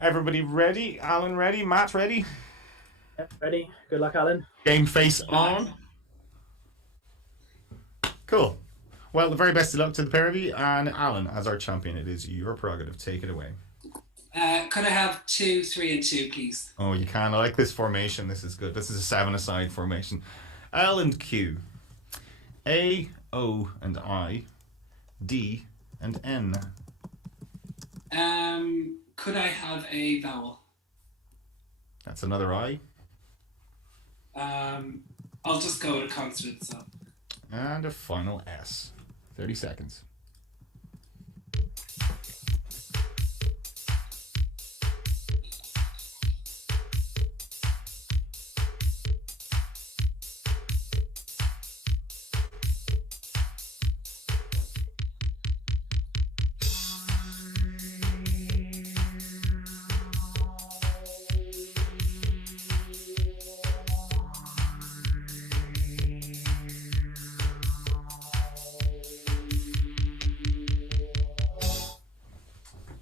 Everybody ready? Alan ready? Matt ready? Yep, ready. Good luck, Alan. Game face on. Cool. Well, the very best of luck to the pair of you. And Alan, as our champion, it is your prerogative. Take it away. Could I have 2, 3, and 2, please? Oh, you can. I like this formation. This is good. This is a 7-a-side formation. L and Q. A, O, and I. D, and N. Could I have a vowel? That's another I. I'll just go with a consonant, so. And a final S. 30 seconds.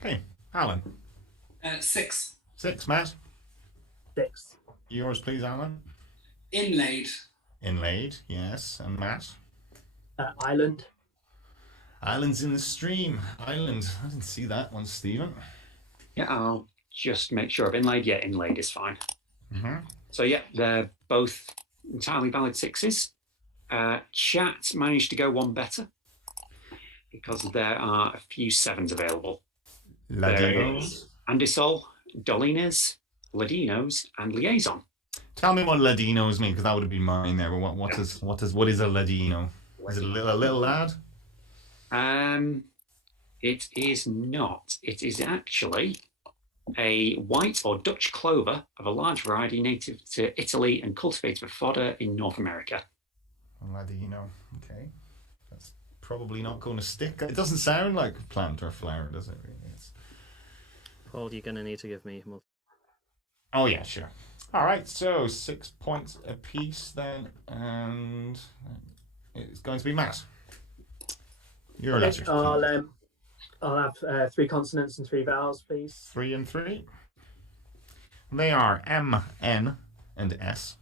Okay, Alan. 6. 6, Matt. 6. Yours, please, Alan. Inlaid. Inlaid, yes. And Matt. Island. Islands in the stream. Island. I didn't see that one, Stephen. Yeah, I'll just make sure of inlaid. Yeah, inlaid is fine. Mm-hmm. So yeah, they're both entirely valid 6s. Chat managed to go one better because there are a few 7s available. Ladinos. Andisol, Dolines, Ladinos, and Liaison. Tell me what Ladinos mean, because that would have been mine there. But what is a Ladino? Is it a little lad? It is not. It is actually a white or Dutch clover of a large variety native to Italy and cultivated for fodder in North America. Ladino. Okay. That's probably not going to stick. It doesn't sound like a plant or flower, does it? Really? Paul, you're going to need to give me... Oh, yeah, sure. All right, so 6 points apiece then, and it's going to be Matt. Your letters. I'll have 3 consonants and 3 vowels, please. 3 and 3. They are M, N, and S.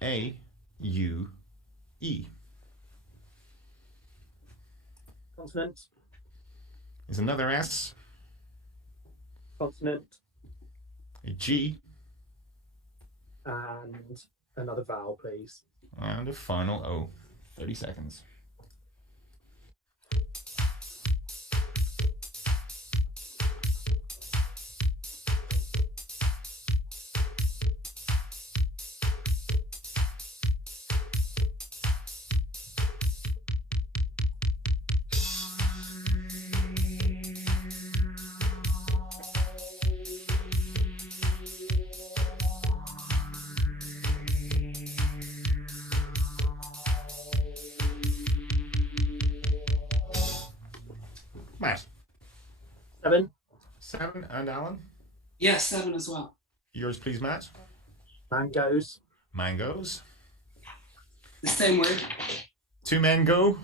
A, U, E. Consonant. Is another S. Consonant. A G. And another vowel, please. And a final O. 30 seconds. Matt. 7. 7, and Alan? Yeah, 7 as well. Yours, please, Matt. Mangoes. Mangoes. The same word. 2 mango.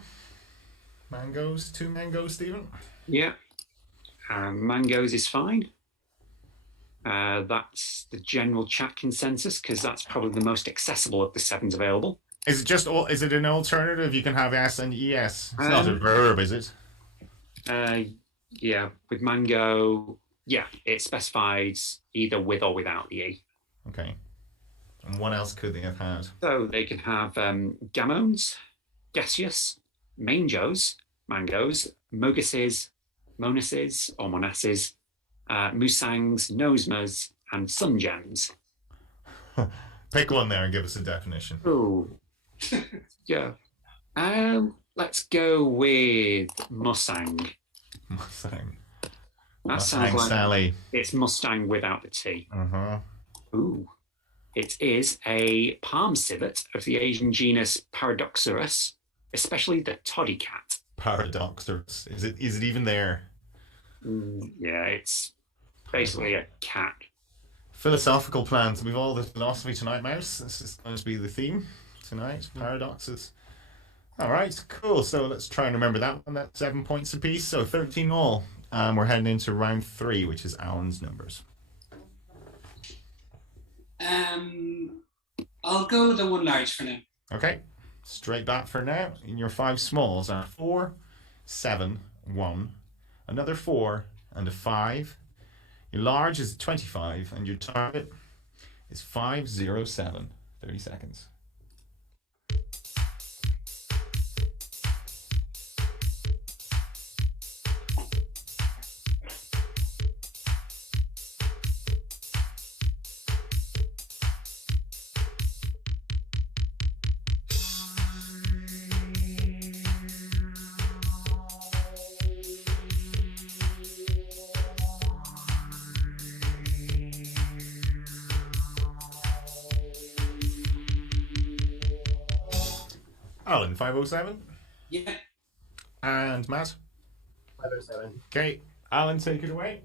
Mangoes. 2 mangoes, Stephen. Yeah. Mangoes is fine. That's the general chat consensus because that's probably the most accessible of the 7s available. Is it just is it an alternative? You can have S and ES. It's not a verb, is it? Yeah, with mango, yeah, it specifies either with or without the E. Okay. And what else could they have had? So they can have gamones, gaseous, mangoes, moguses, monuses or monasses, musangs, nosemas, and sungems. Pick one there and give us a definition. Oh, yeah. Let's go with Mustang. Mustang. That Mustang sounds like Sally. it's Mustang without the T. Uh-huh. Ooh. It is a palm civet of the Asian genus Paradoxurus, especially the toddy cat. Paradoxers. Is it even there? Yeah, it's basically a cat. Philosophical plans. We've all the philosophy tonight, Mouse. This is going to be the theme tonight. Paradoxes. All right, cool. So let's try and remember that one. That's 7 points apiece. So 13 all. and we're heading into round 3, which is Alan's numbers. I'll go with the 1 large for now. Okay, straight back for now. And your 5 smalls are 4, 7, 1, another 4, and a 5. Your large is 25, and your target is 507. 30 seconds. Alan, 507. Yeah. And Matt? 507. Okay, Alan, take it away.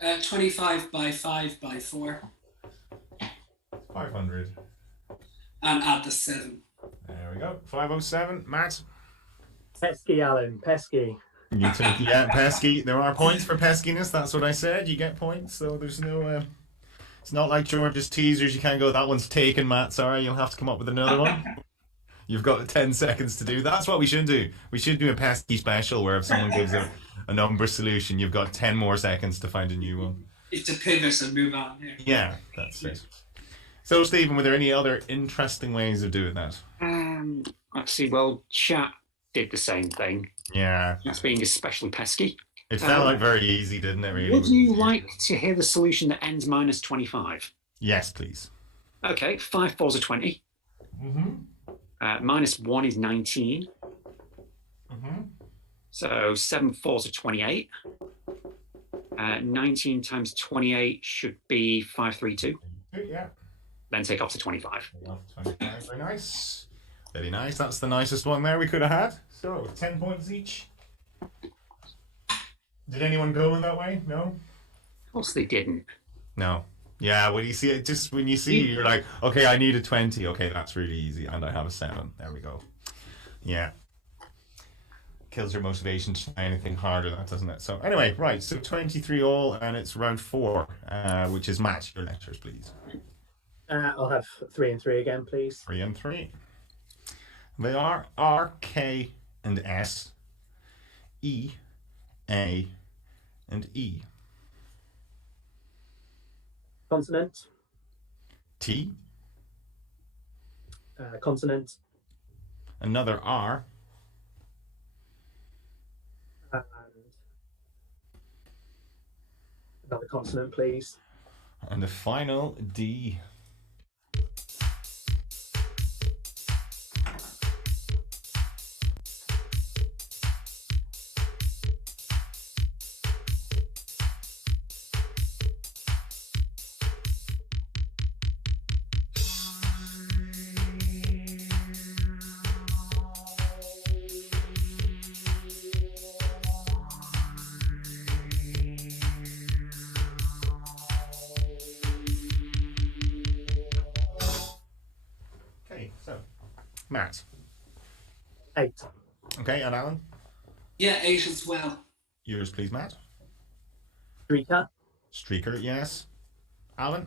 25 by 5 by 4. 500. And add the 7. There we go. 507. Matt? Pesky, Alan. Pesky. You take, yeah, pesky. There are points for peskiness. That's what I said. You get points. So there's no... it's not like George's teasers. You can't go, that one's taken, Matt. Sorry, you'll have to come up with another one. You've got 10 seconds to do. That's what we should do. We should do a pesky special where if someone gives a number solution, you've got 10 more seconds to find a new one. It's to pivot and move on. Yeah, that's it. So, Stephen, were there any other interesting ways of doing that? Actually, well, chat did the same thing. Yeah. That's being especially pesky. It felt like very easy, didn't it, really? Would you like to hear the solution that ends minus 25? Yes, please. Okay, 5 4s are 20. Mm-hmm. Minus 1 is 19. Mm-hmm. So 7 4s are 28. 19 times 28 should be 532. Yeah. Then take off to 25. 25. Very nice. Very nice. That's the nicest one there we could have had. So, 10 points each. Did anyone go that way? No? Of course they didn't. No. Yeah, when you see it, just when you see, you're like, okay, I need a 20. Okay, that's really easy. And I have a 7. There we go. Yeah. Kills your motivation to try anything harder, that doesn't it? So, anyway, right. So, 23 all, and it's round 4, which is Matt. Your letters, please. I'll have 3 and 3 again, please. 3 and 3. They are R, K, and S, E, A, and E. Consonant. T. Consonant. Another R. And another consonant, please. And the final D. Matt. 8. Okay, and Alan? Yeah, 8 as well. Yours, please, Matt. Streaker. Streaker, yes. Alan?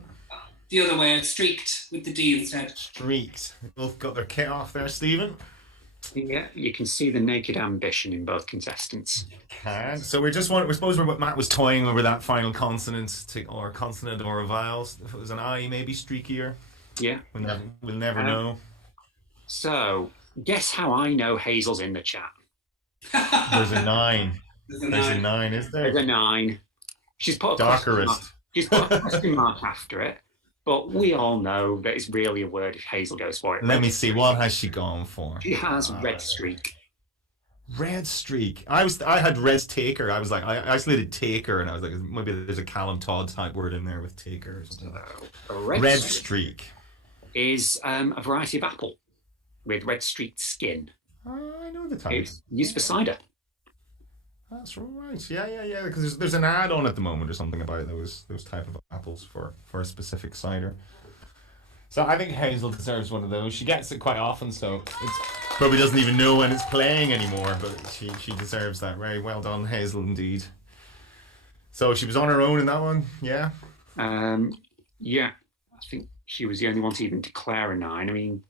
The other way, I streaked with the D instead. Streaked. Both got their kit off there, Stephen. Yeah, you can see the naked ambition in both contestants. Can. So we're suppose Matt was toying over that final consonant or consonant or a vowel. If it was an I, maybe streakier. Yeah. We'll never know. So, guess how I know Hazel's in the chat? There's a 9. There's a 9, is there? There's a 9. She's put a question mark after it, but we all know that it's really a word if Hazel goes for it. Let me see, what has she gone for? She has red streak. Red streak. I had red taker. I was like, I isolated taker, and I was like, maybe there's a Callum Todd type word in there with taker or something. Red streak is a variety of apple with red streaked skin. I know the type. It's used for cider. That's right. Yeah. Because there's an ad on at the moment or something about those type of apples for a specific cider. So I think Hazel deserves one of those. She gets it quite often, so it probably doesn't even know when it's playing anymore. But she deserves that. Very well done, Hazel, indeed. So she was on her own in that one, yeah? Yeah, I think she was the only one to even declare a 9. I mean,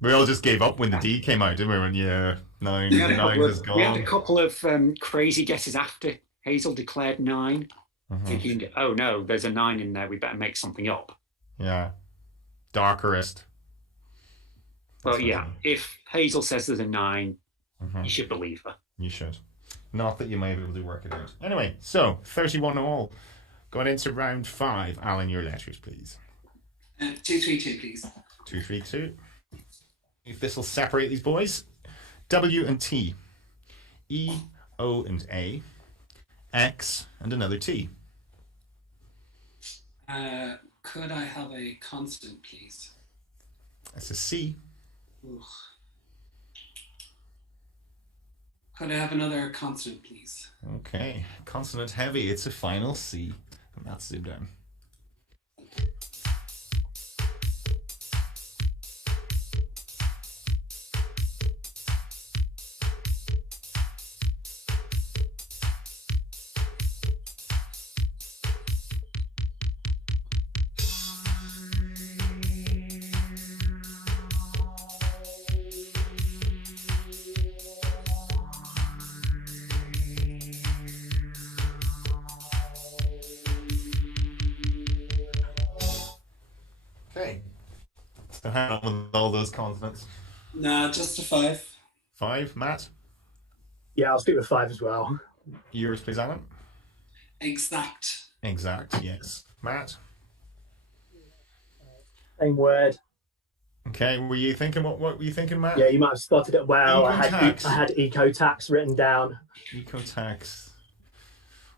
We all just gave up when the D came out, didn't we? When, yeah, 9, we had the a 9 has we had a gone. couple of crazy guesses after Hazel declared 9, thinking, oh no, there's a 9 in there, we better make something up. Yeah. Darkerist. Well, yeah, if Hazel says there's a 9, you should believe her. You should. Not that you may be able to work it out. Anyway, so 31 all. Going into round 5. Alan, your letters, please. 232, please. 2, 3, 2. If this will separate these boys. W and T. E, O and A. X and another T. Could I have a constant, please? That's a C. Ugh. Could I have another constant, please? Okay. Consonant heavy. It's a final C. And that's ZoomDown. Okay. So hang on with all those consonants. Nah, just a 5. 5, Matt. Yeah, I'll stick with 5 as well. Yours, please, Alan. Exact. Exact, yes. Matt. Same word. Okay, were you thinking what were you thinking, Matt? Yeah, you might have spotted it well. I Eco-tax. had eco-tax written down. Eco-tax.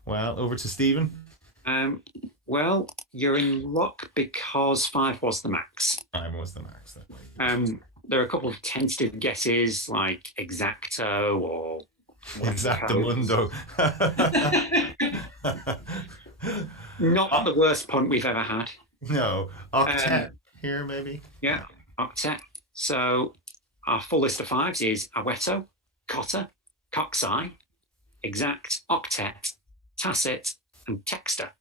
Well, over to Stephen. Well, you're in luck because 5 was the max. 5 was the max. That way. There are a couple of tentative guesses like exacto or Exactamundo. not the worst punt we've ever had. No. Octet here, maybe. Yeah, octet. So our full list of 5s is aweto, cotta, coxai, exact, octet, tacit, and texter.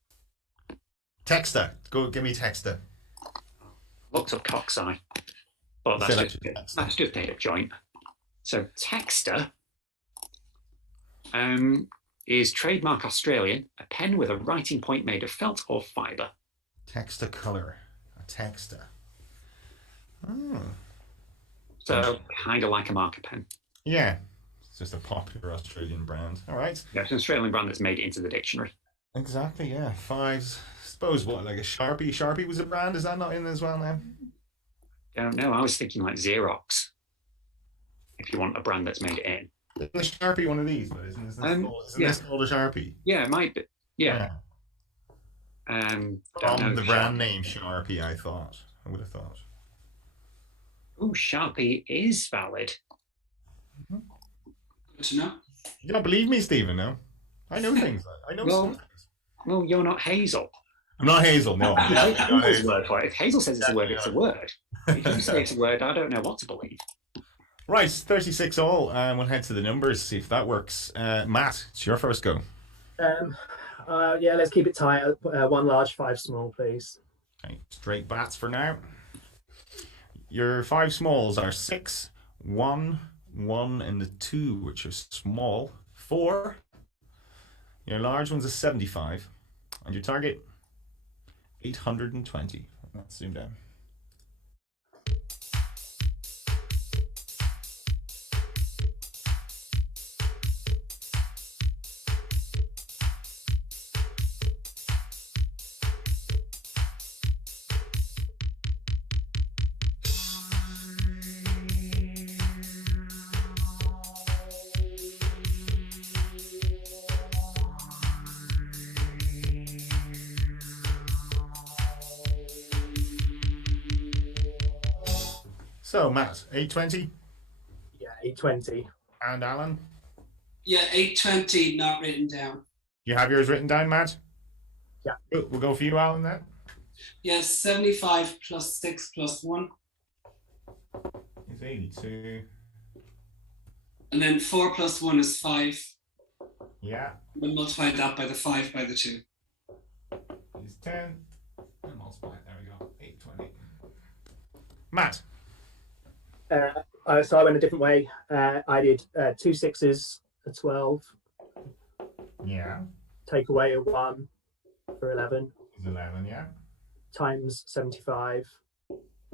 Texter. Go give me texter. Looked up coxai, but that's just made up joint. So texter is trademark Australian, a pen with a writing point made of felt or fibre. Texter color. A texter. Oh. So kind of like a marker pen. Yeah. It's just a popular Australian brand. All right. Yeah, it's an Australian brand that's made it into the dictionary. Exactly, yeah. 5s. Suppose what, like a Sharpie? Sharpie was a brand. Is that not in as well now? I don't know. I was thinking like Xerox. If you want a brand that's made it in. Isn't a Sharpie one of these? But isn't this called a Sharpie? Yeah, it might be. Yeah. From the brand name Sharpie, I thought. I would have thought. Oh, Sharpie is valid. Good to know. You don't believe me, Stephen, no? I know things. I know some things. Well, you're not Hazel. I'm not Hazel, no. Hazel's word for it. If Hazel says it's a word, it's a word. If you say it's a word, I don't know what to believe. Right, 36 all. We'll head to the numbers, see if that works. Matt, it's your first go. Yeah, let's keep it tight. 1 large, 5 small, please. Okay, straight bats for now. Your 5 smalls are 6, 1, 1, and the 2, which are small. 4. Your large one's a 75. And your target, 820. That's zoomed down. So, Matt, 820. Yeah, 820. And Alan? Yeah, 820 not written down. You have yours written down, Matt? Yeah. We'll go for you, Alan, then. Yes, 75 plus 6 plus 1. It's 82. And then 4 plus 1 is 5. Yeah. We'll multiply that by the 5 by the 2. Is 10. And multiply. There we go. 820. Matt. So I went a different way. I did 2 6s, a 12. Yeah. Take away a 1 for 11. Is 11, yeah. Times 75.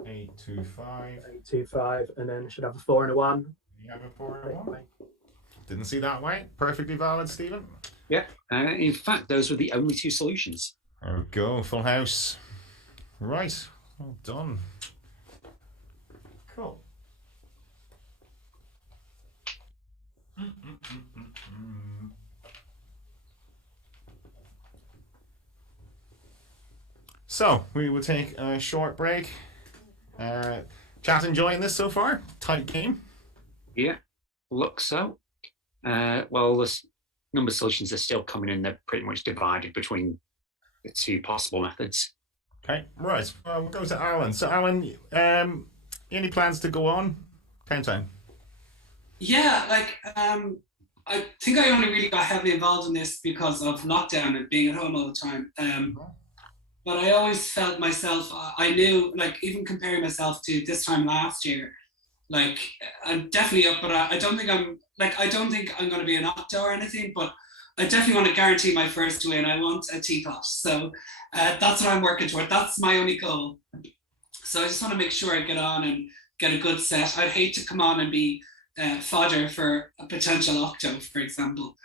825. 825, and then should have a 4 and a 1. You have a 4 and a 1. Didn't see that way. Perfectly valid, Stephen. Yeah. In fact, those were the only 2 solutions. There we go. Full house. Right. Well done. Cool. So, we will take a short break. Chat enjoying this so far? Tight game? Yeah, looks so. Well, the number of solutions are still coming in. They're pretty much divided between the 2 possible methods. Okay, right. Well, we'll go to Alan. So, Alan, any plans to go on? Countdown. Yeah, like I think I only really got heavily involved in this because of lockdown and being at home all the time. But I always felt myself, I knew, like, even comparing myself to this time last year, like, I'm definitely up, but I don't think I'm going to be an octo or anything, but I definitely want to guarantee my first win. I want a teapot. So that's what I'm working toward. That's my only goal. So I just want to make sure I get on and get a good set. I'd hate to come on and be fodder for a potential octo, for example.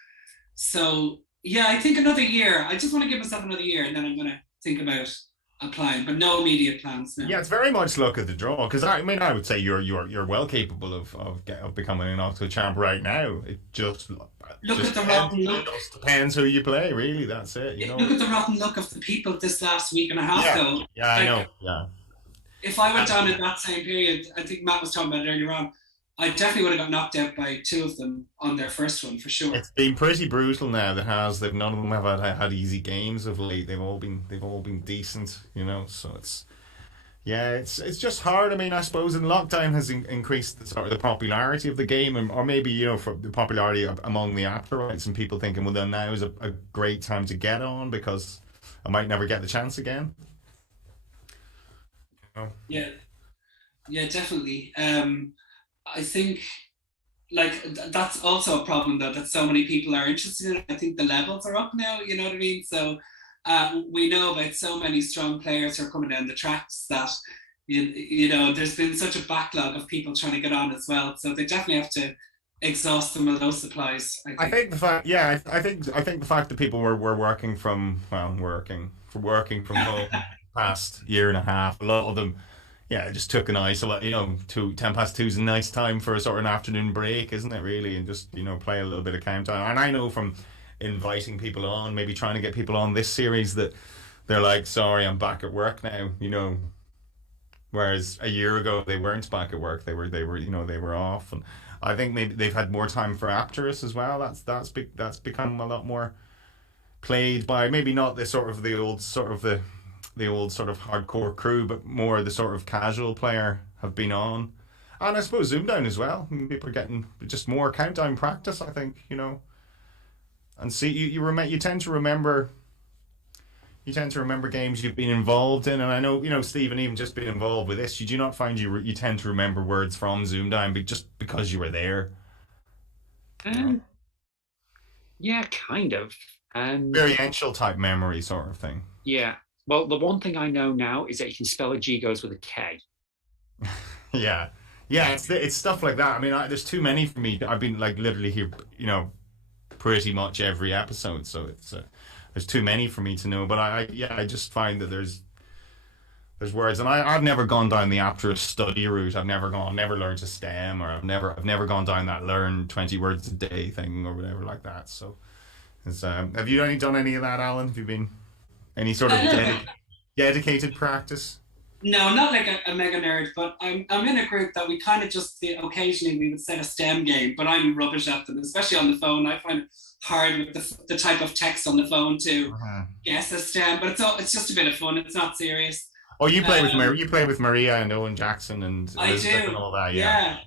So yeah, I think another year. I just want to give myself another year, and then I'm going to think about applying, but no immediate plans now. Yeah, it's very much luck of the draw, because I mean, I would say you're well capable of becoming an octochamp right now. It just depends who you play, really. That's it. You know? Look at the rotten luck of the people this last week and a half, though. Yeah, I know. Yeah. If I went down in that same period, I think Matt was talking about it earlier on, I definitely would have got knocked out by 2 of them on their first one, for sure. It's been pretty brutal now. None of them have had easy games of late. They've all been decent, you know. So it's just hard. I mean, I suppose in lockdown has increased the popularity of the game, or maybe, you know, for the popularity among the aptorites, and people thinking, well, then now is a great time to get on because I might never get the chance again. You know? Yeah, definitely. I think, like, that's also a problem, though, that so many people are interested in it. I think the levels are up now, you know what I mean? So we know about so many strong players who are coming down the tracks that, you know, there's been such a backlog of people trying to get on as well. So they definitely have to exhaust some of those supplies. I think the fact that people were working from home past year and a half, a lot of them. Yeah, it just took a nice, you know, 2 is a nice time for a sort of an afternoon break, isn't it, really? And just, you know, play a little bit of countdown. And I know from inviting people on, maybe trying to get people on this series, that they're like, sorry, I'm back at work now, you know. Whereas a year ago, they weren't back at work. They were, you know, they were off. And I think maybe they've had more time for Apterus as well. That's become a lot more played by maybe not the old sort of hardcore crew, but more the sort of casual player have been on. And I suppose ZoomDown as well. I mean, people are getting just more countdown practice, I think, you know. And see, you tend to remember games you've been involved in. And I know, you know, Stephen, even just being involved with this, you do not find you tend to remember words from ZoomDown, but just because you were there. Yeah, kind of. Experiential type memory sort of thing. Yeah. Well, the one thing I know now is that you can spell Agigos with a K. Yeah, it's stuff like that. I mean, there's too many for me. I've been like literally here, you know, pretty much every episode, so there's too many for me to know. But I just find that there's words, and I've never gone down the Apterus study route. I've never learned to stem, or I've never gone down that learn 20 words a day thing or whatever like that. So, have you done any of that, Alan? Have you been any sort of dedicated practice? No, not like a mega nerd, but I'm in a group that we kind of just occasionally we would set a STEM game, but I'm rubbish at them, especially on the phone. I find it hard with the type of text on the phone to guess a STEM, but it's just a bit of fun. It's not serious. Oh, you play with Maria and Owen Jackson and Elizabeth and all that, yeah.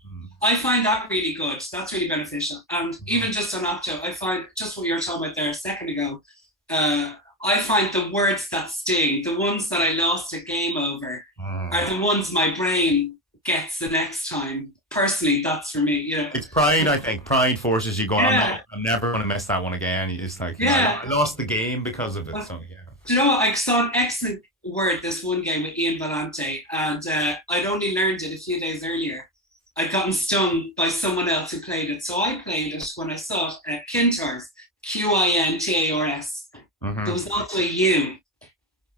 I find that really good. That's really beneficial. And even just on Octo, I find just what you were talking about there a second ago. I find the words that sting, the ones that I lost a game over, are the ones my brain gets the next time. Personally, that's for me. You know, It's pride, I think. Pride forces you going, Yeah. I'm never going to miss that one again. It's like, you know, Yeah. I lost the game because of it. Well, So, yeah. do you know what? I saw an excellent word this one game with Ian Valente, and I'd only learned it a few days earlier. I'd gotten stung by someone else who played it. So I played it when I saw it at Kintars, Quintars. Mhm. There was also a U,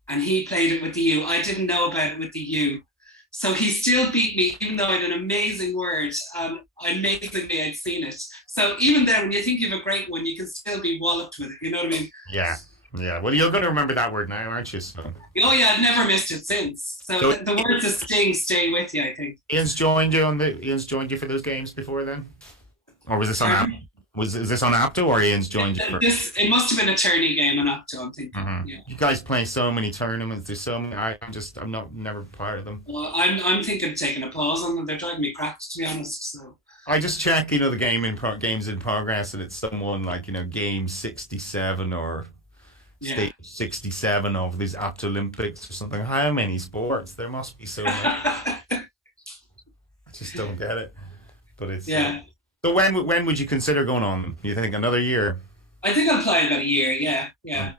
and he played it with the U. I didn't know about it with the U. So he still beat me, even though I had an amazing word. Amazingly, I'd seen it. So even then, when you think you have a great one, you can still be walloped with it. You know what I mean? Yeah. Yeah. Well, you're going to remember that word now, aren't you? So. Oh yeah, I've never missed it since. So the words of sting stay with you, I think. Ian's joined you for those games before then? Or was this on app? Is this on Apto or Ian's joined you for? It must have been a tourney game on Octo, I'm thinking. Yeah. You guys play so many tournaments. There's so many. I'm not never part of them. Well, I'm thinking of taking a pause on them. They're driving me cracked, to be honest. So I just check, the games in progress, and it's someone like game 67 or stage 67 of these Apt Olympics or something. How many sports? There must be so many. I just don't get it. But it's So when would you consider going on? You think another year? I think I'll play about a year. Yeah.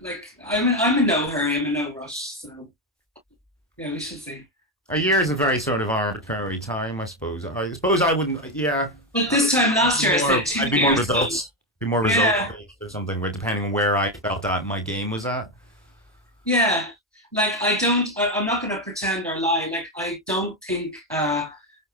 Like I'm in no hurry. I'm in no rush. So yeah, we should see. A year is a very sort of arbitrary time, I suppose. I suppose I wouldn't. Yeah. But this time last year, I said 2 years. I'd be more results. So, be more results or something, where depending on where I felt that my game was at. Yeah, like I'm not going to pretend or lie. Like I don't think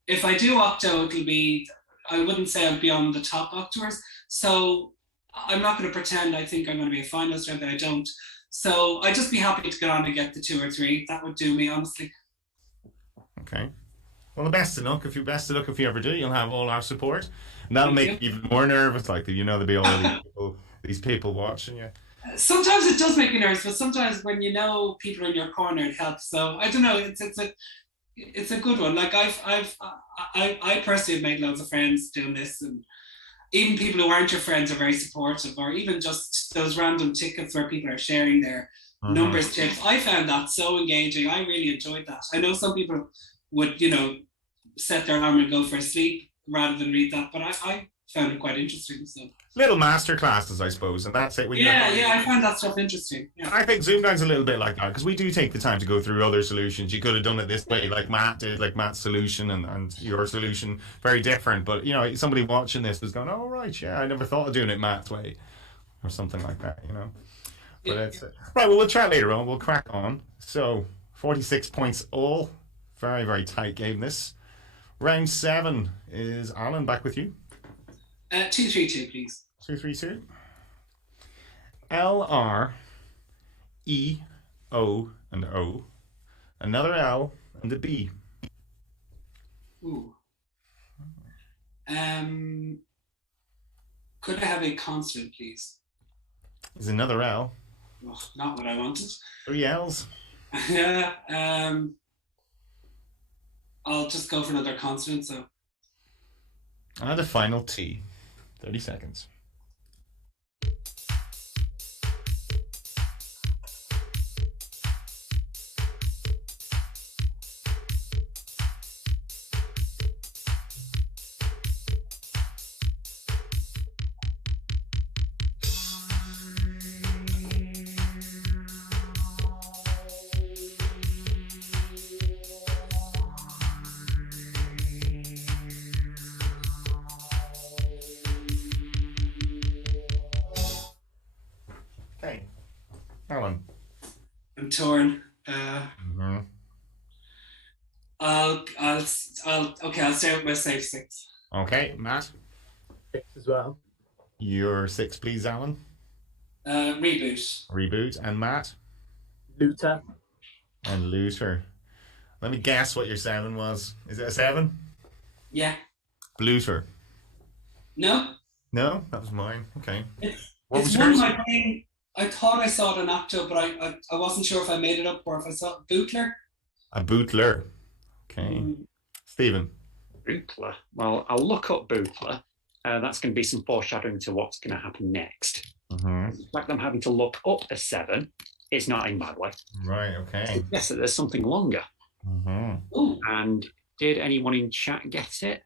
if I do Octo, it'll be. I wouldn't say I'd be on the top Octoers. So I'm not going to pretend I think I'm going to be a finalist or anything. I don't. So I'd just be happy to get on and get the 2 or 3. That would do me, honestly. Okay. Well, the best of luck. If you ever do, you'll have all our support, and that'll make you even more nervous. Like there'll be all these people watching you. Sometimes it does make me nervous, but sometimes when people are in your corner, it helps. So I don't know. It's a good one. Like I personally have made loads of friends doing this, and even people who aren't your friends are very supportive. Or even just those random tickets where people are sharing their numbers tips. I found that so engaging. I really enjoyed that. I know some people would, set their alarm and go for a sleep rather than read that, but I found it quite interesting. So little master classes, I suppose, and that's it. I find that stuff interesting. Yeah. I think ZoomDown's a little bit like that, because we do take the time to go through other solutions. You could have done it this way, like Matt did, like Matt's solution and your solution, very different. But somebody watching this is going, "Oh right, yeah, I never thought of doing it Matt's way," or something like that. But it's right. Well, we'll chat later on. We'll crack on. So 46 points all. Very, very tight game this. Round 7 is Alan, back with you. 2-3-2, please. 2-3-2. L, R, E, O, and O. Another L and a B. Ooh. Could I have a consonant, please? Is another L. Oh, not what I wanted. 3 L's. Yeah. I'll just go for another consonant. So. And a final T. 30 seconds. Alan. I'm torn. I'll stay with my safe 6. Okay, Matt. 6 as well. Your 6, please, Alan. Reboot. Reboot. And Matt? Looter. And Looter. Let me guess what your 7 was. Is it a 7? Yeah. Looter. No? No? That was mine. Okay. What was yours? My brain, I thought I saw it on Octo, but I wasn't sure if I made it up or if I saw it. Bootler? A bootler. Okay. Stephen? Bootler. Well, I'll look up Bootler. That's going to be some foreshadowing to what's going to happen next. Mm-hmm. The fact that I'm having to look up a 7 is not in bad way. Right, okay. Yes, there's something longer. Mm-hmm. Ooh. And did anyone in chat get it?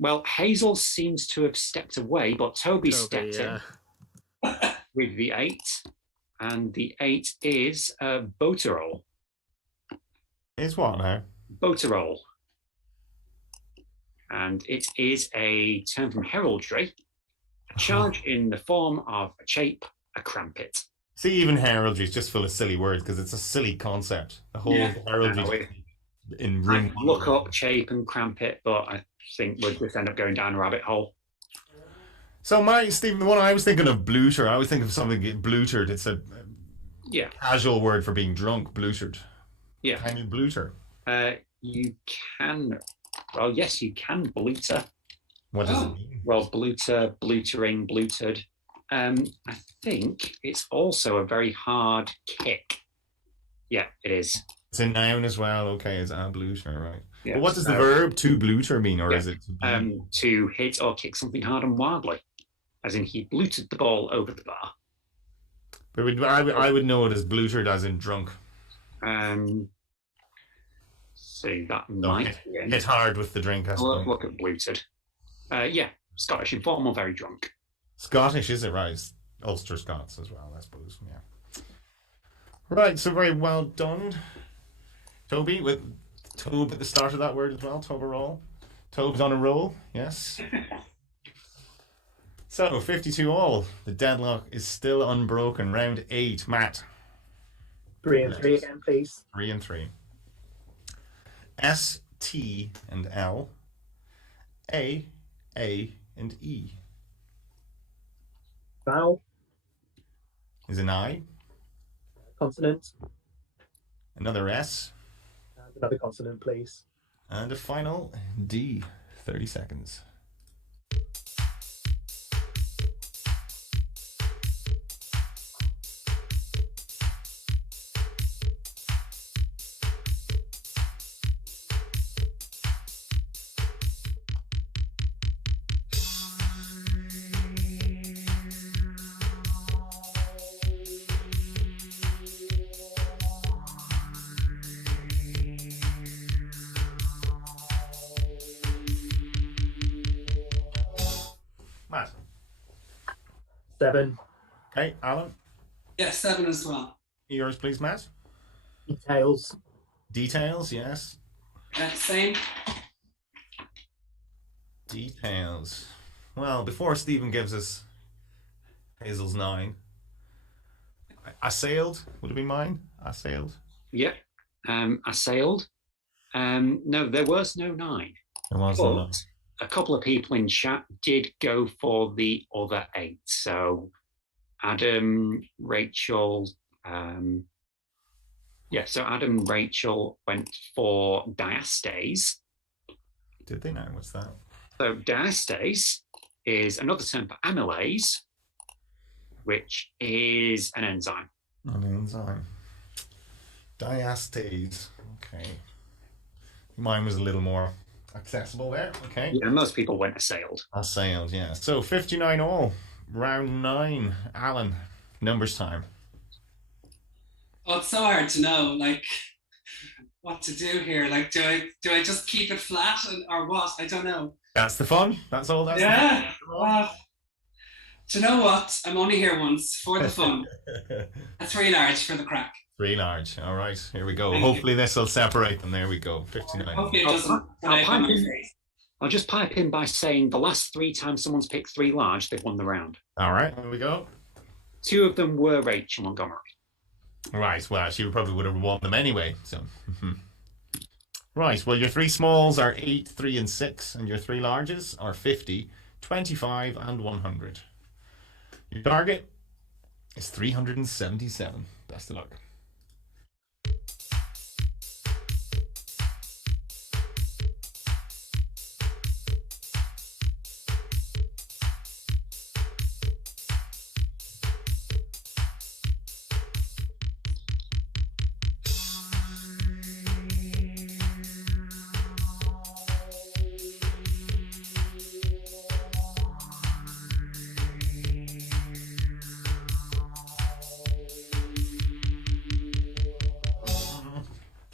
Well, Hazel seems to have stepped away, but Toby stepped in with the 8. And the 8 is Boterol. Is what now? Boterol. And it is a term from heraldry. A charge in the form of a chape, a crampet. See, even heraldry is just full of silly words because it's a silly concept. The whole heraldry in room. I look up chape and crampet, but I think we'll just end up going down a rabbit hole. So Stephen, the one I was thinking of, bluter. I was thinking of something blutered. It's a casual word for being drunk. Blutered. Yeah. Can you bluter? You can. Well, yes, you can bluter. What does it mean? Well, bluter, blutering, blutered. I think it's also a very hard kick. Yeah, it is. It's a noun as well. Okay, it's a bluter, right? Yeah. But what does the verb to bluter mean, or is it to hit or kick something hard and wildly, as in he bluted the ball over the bar. But I would know it as blutered, as in drunk. So that might be hit hard with the drink. I suppose. Look at bluted. Yeah, Scottish informal, very drunk. Scottish, is it right? Ulster Scots as well, I suppose. Yeah. Right, so very well done, Toby, with Tobe at the start of that word as well. Toberol. Tobe's on a roll. Yes. So 52 all. The deadlock is still unbroken. Round 8. Matt. 3 and 3 again, please. 3 and 3. S, T, and L. A, and E. Vowel. Is an I. Consonant. Another S. And another consonant, please. And a final D. 30 seconds. Matt. 7. Okay, Alan. Yeah, 7 as well. Yours, please, Matt. Details. Details, yes. Same. Details. Well, before Stephen gives us Hazel's 9, assailed. Would it be mine? Assailed. Yep. Assailed. No, there was no 9. There was no 9. A couple of people in chat did go for the other 8. So Adam, Rachel, so Adam, Rachel went for diastase. Did they know? What's that? So diastase is another term for amylase, which is an enzyme. An enzyme. Diastase. Okay. Mine was a little more accessible there. Okay. Yeah, most people went assailed. Assailed, yeah. So 59 all. Round 9. Alan, numbers time. Oh, it's so hard to know, like, what to do here. Like, do I just keep it flat or what? I don't know. That's the fun. That's all. That's yeah. Do you know what? I'm only here once for the fun. A 3 large for the crack. 3 large. All right, here we go. Hopefully this will separate them. There we go. 59. Hopefully it doesn't. I'll just pipe in by saying the last 3 times someone's picked 3 large, they've won the round. All right, here we go. 2 of them were Rachel Montgomery. Right, well, she probably would have won them anyway. So, Right, well, your 3 smalls are 8, 3, and 6, and your 3 larges are 50, 25, and 100. Your target is 377. Best of luck.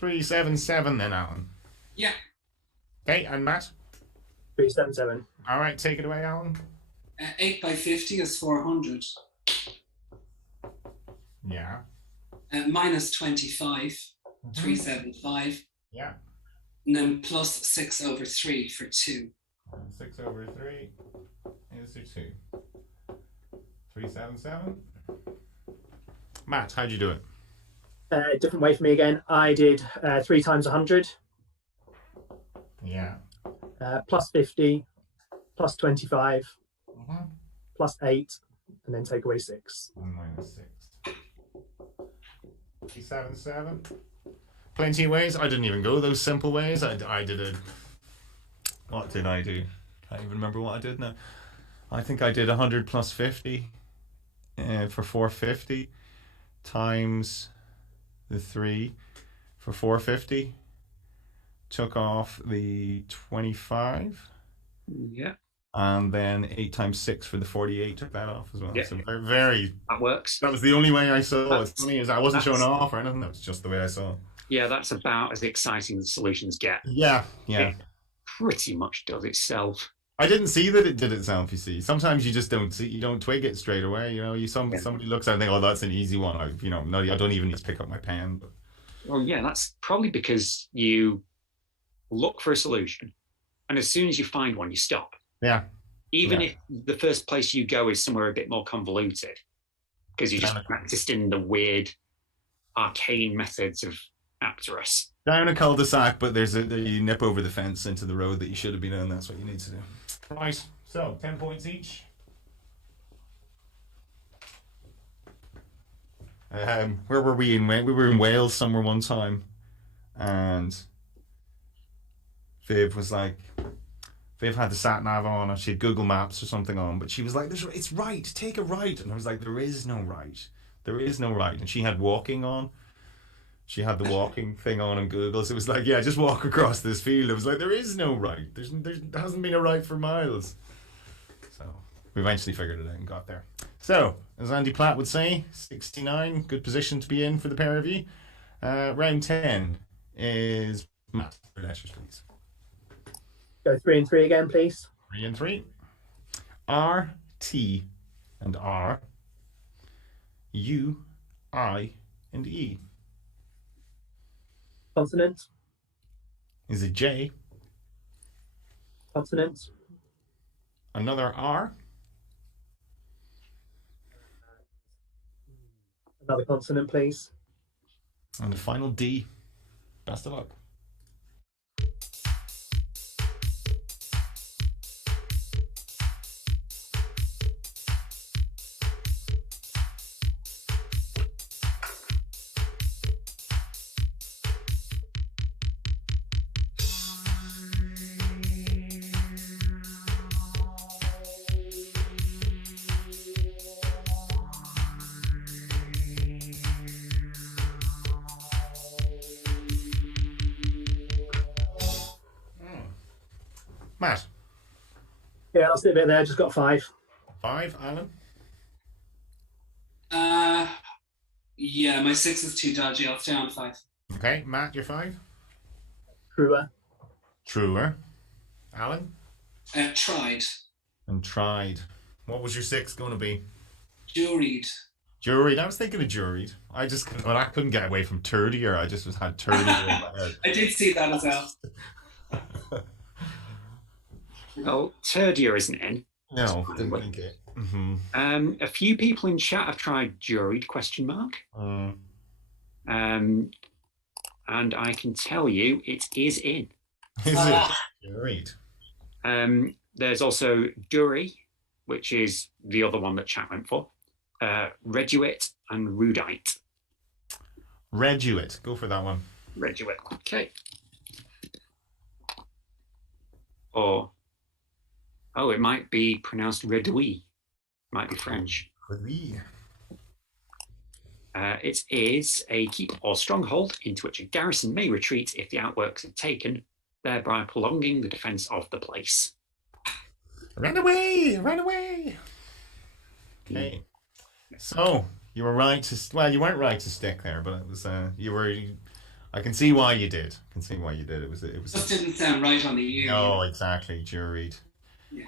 377 then, Alan. Yeah. Okay, and Matt? 377. All right, take it away, Alan. 8 by 50 is 400. Yeah. Minus 25, 375. Yeah. And then plus 6 over 3 for 2. 6 over 3 is 2. 377. Matt, how'd you do it? Different way for me again. I did 3 times 100, Yeah. plus 50, plus 25, Mm-hmm. plus 8, and then take away 6. 1 minus 6. 377. Plenty of ways. I didn't even go those simple ways. I did it. What did I do? I can't even remember what I did now. I think I did 100 plus 50 for 450 times the 3 for 450. Took off the 25. Yeah, And then 8 times 6 for the 48. Took that off as well. Yeah. So very. that works. That was the only way I saw. What's That's- funny is I wasn't showing that's- off or anything. That was just the way I saw. Yeah, that's about as exciting as solutions get. Yeah. It pretty much does itself. I didn't see that it did itself. You see, sometimes you just don't see. You don't twig it straight away. You know, somebody looks at it and think, "Oh, that's an easy one." I don't even need to pick up my pen. But Well, yeah, that's probably because you look for a solution, and as soon as you find one, you stop. yeah, Even Yeah. if the first place you go is somewhere a bit more convoluted, because you just Yeah. practiced in the weird, arcane methods of Apterus. down a cul-de-sac, but you nip over the fence into the road that you should have been in. That's what you need to do. Right. So 10 points each. Where were we in? We were in Wales somewhere one time, and Viv was like, Viv had the sat nav on, or she had Google Maps or something on, but she was like, "It's right. Take a right," and I was like, "There is no right. There is no right." And she had walking on. She had the walking thing on Google, so it was like, "Yeah, just walk across this field." I was like, "There is no right. There hasn't been a right for miles." So we eventually figured it out and got there. So, as Andy Platt would say, 69, good position to be in for the pair of you. Round 10 is Matt. Letters, please. Go 3 and 3 again, please. 3 and 3. R, T, and R. U, I, and E. Consonant, Is it J? consonant, Another R? another consonant, please. And the final D. Best of luck. Matt. Yeah, I'll sit a bit there. Just got 5. 5, Alan. Yeah, my 6 is too dodgy. I'll stay on 5. Okay, Matt, you're 5. Truer, Truer. Alan. Tried. And tried. What was your 6 going to be? Juried. Juried. I was thinking of juried. I couldn't get away from turdier. I just had turdier in my head. I did see that as well. Oh, Turdia isn't in. No, didn't think it. Mm-hmm. A few people in chat have tried juried ? And I can tell you it is in. Is it? Juried. There's also Dury, which is the other one that chat went for. Reduit and Rudite. Reduit. Go for that one. Reduit. Okay. Or, it might be pronounced Redouit. Might be French. Redouit. It is a keep or stronghold into which a garrison may retreat if the outworks are taken, thereby prolonging the defense of the place. Run away! Run away! Okay. So, you were right to... Well, you weren't right to stick there, but it was... I can see why you did. I can see why you did. It was. Just didn't sound right on the U. No, exactly. Juried. Yeah.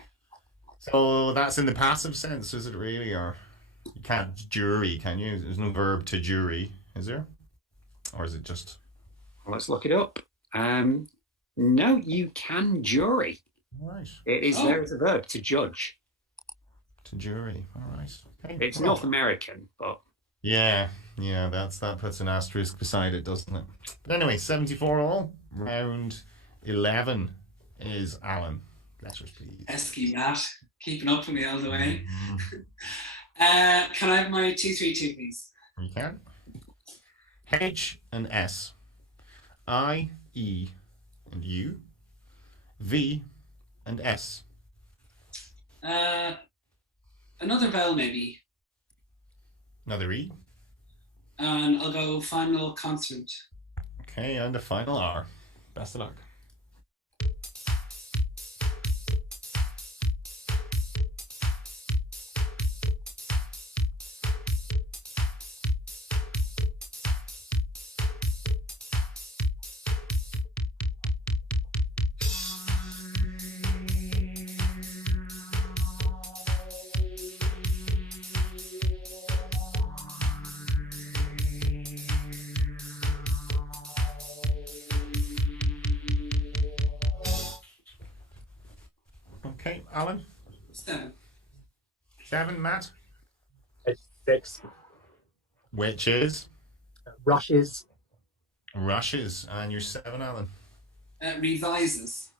So that's in the passive sense, is it really? Or you can't jury, can you? There's no verb to jury, is there? Or is it just? Let's look it up. No, you can jury. Right. It is there as a verb to judge. To jury. All right. Okay. It's North American, but Yeah, that puts an asterisk beside it, doesn't it? But anyway, 74 all. Round 11 is Alan. Letters, please. Pesky Matt, keeping up with me all the way. Mhm. Can I have my 232, please? You can. H and S. I, E, and U. V and S. Another vowel, maybe. Another E. And I'll go final consonant. Okay, and the final R. Best of luck. Okay, Alan. 7. 7, Matt. It's 6. Which is Rushes. rushes, and you're 7, Alan. Revises.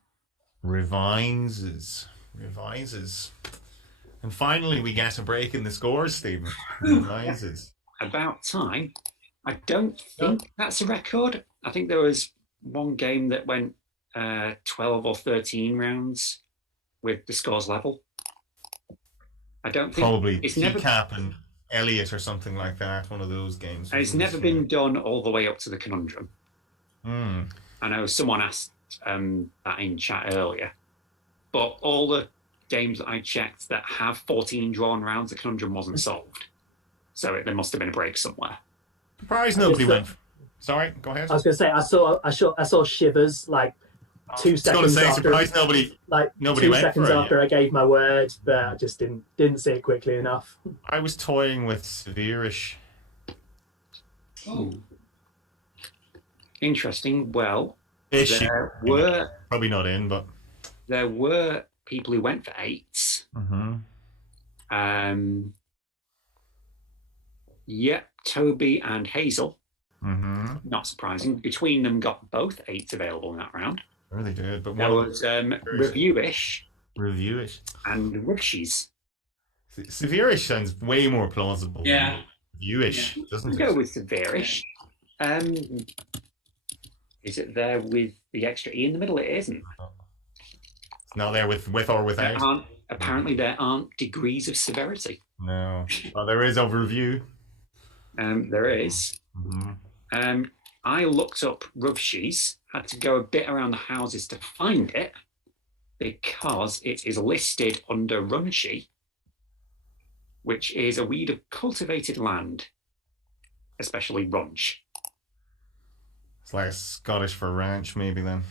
Revises. And finally, we get a break in the scores, Stephen. Revises. about time. I don't think that's a record. I think there was one game that went 12 or 13 rounds with the scores level. I don't think Probably it's never Cap and Elliot or something like that. One of those games. and it's never been done all the way up to the conundrum. I know someone asked that in chat earlier, but all the games that I checked that have 14 drawn rounds, the conundrum wasn't solved. So there must have been a break somewhere. Surprised nobody went. Sorry, go ahead. I was going to say I saw shivers like 2 seconds I was going to say, after. surprised nobody Two went seconds for it. after I gave my word, but I just didn't see it quickly enough. I was toying with Severish. Oh, Interesting. Well, Ish. there were Probably not in, but. there were people who went for 8s. Yep, Toby and Hazel. Not surprising. Between them, got both 8s available in that round. Really did, but There was Reviewish Reviewish. and Rushes. Severish sounds way more plausible. Yeah. Than Reviewish, doesn't We'll it? go with Severish. Is it there with the extra E in the middle? It isn't. It's not there with or without. Apparently, there aren't degrees of severity. No. Well, there is overview. There is. I looked up Rushes, had to go a bit around the houses to find it because it is listed under Runshi, which is a weed of cultivated land, especially runch. It's like Scottish for ranch, maybe then.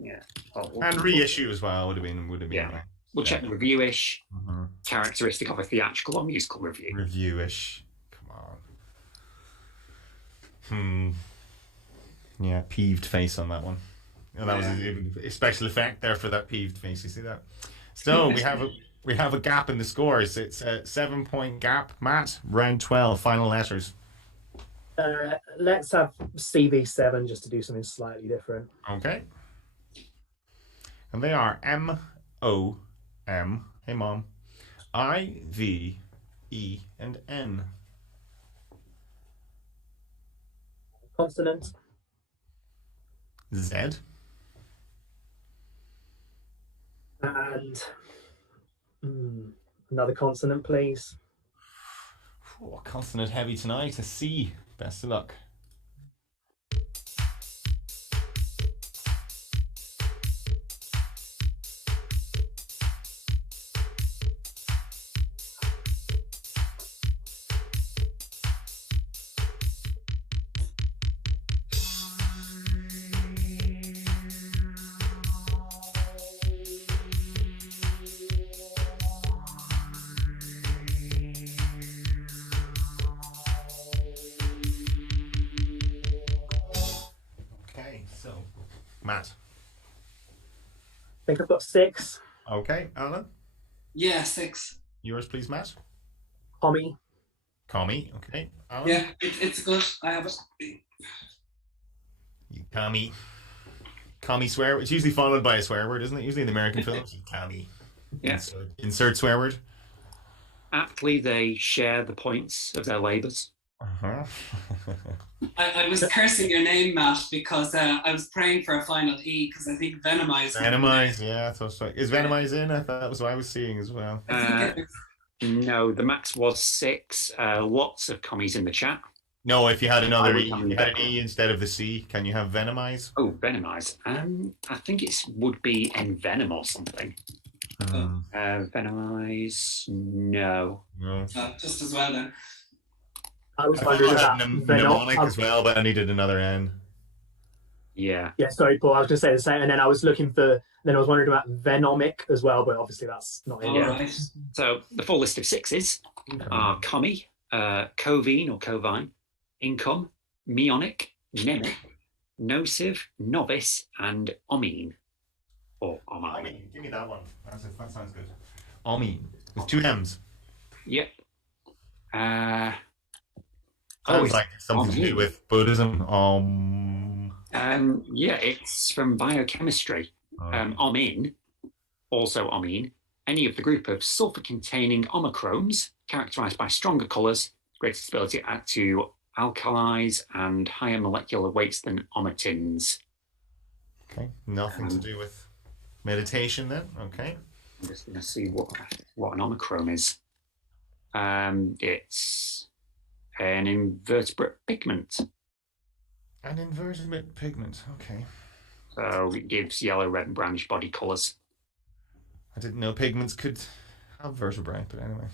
Yeah. And reissue as well would have been. Yeah. We'll check reviewish, characteristic of a theatrical or musical review. Reviewish. Come on. Yeah, peeved face on that one. Oh, that was a special effect there for that peeved face. You see that? So we have a gap in the scores. It's a 7-point gap. Matt, round 12, final letters. Let's have CV7 just to do something slightly different. Okay. And they are M-O-M, hey mom, I-V-E, and N. Consonant. Z. And another consonant, please. Oh, consonant heavy tonight. A C. Best of luck. Matt. I think I've got 6. Okay, Alan. Yeah, 6. Yours, please, Matt. Tommy. Commie. Okay, Alan. Yeah, it's good. I have it. You commie. Commie swear. It's usually followed by a swear word, isn't it? Usually in the American films, you commie. Yeah. Insert swear word. Aptly, they share the points of their labours. Uh-huh. I was cursing your name, Matt, because I was praying for a final E because I think Venomize. Venomize, yeah, that's right. Is Venomize in? I thought that was what I was seeing as well. No, the max was 6. Lots of commies in the chat. No, if you had another E, I if would you had an E instead of the C, can you have Venomize? Oh, Venomize. I think it would be Envenom or something. Venomize, no. No. Just as well then. I was I wondering thought I about had mnemonic as well, but I needed another N. Yeah. Yeah, sorry, Paul. I was going to say the same, and then I was wondering about Venomic as well, but obviously that's not in. All Yeah. right. So the full list of 6s are commie, covine or covine, income, meonic, mnemic, nocive, novice, and omine. Or omine. Omine. Give me that one. That sounds good. Omine. With 2 M's. Yep. Sounds like something to do with Buddhism. Yeah, it's from biochemistry. Omine, also omine, any of the group of sulfur-containing omochromes characterized by stronger colors, greater stability to alkalis, and higher molecular weights than omatins. Okay, nothing to do with meditation then. Okay. I'm just going to see what an omochrome is. It's an invertebrate pigment. An invertebrate pigment. Okay. So it gives yellow, red, and brownish body colours. I didn't know pigments could have vertebrae, but anyway.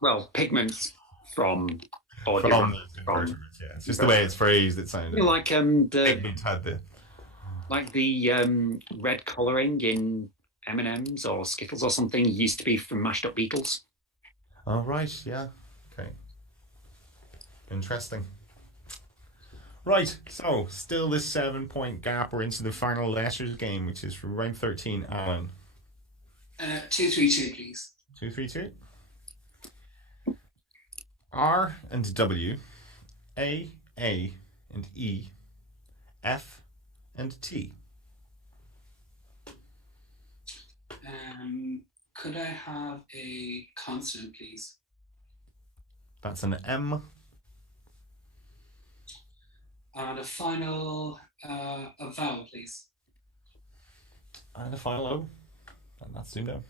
Well, pigments from invertebrates, yeah. It's just the way it's phrased. It sounded. You know, like pigment had the red colouring in M&Ms or Skittles or something used to be from mashed up beetles. Oh right, yeah. Okay. Interesting. Right, so still this 7-point gap. We're into the final letters game, which is for round 13. Alan. 232, please. 232. R and W, A and E, F and T. Could I have a consonant, please? That's an M. And a final a vowel, please. And a final O. And that's ZoomDown.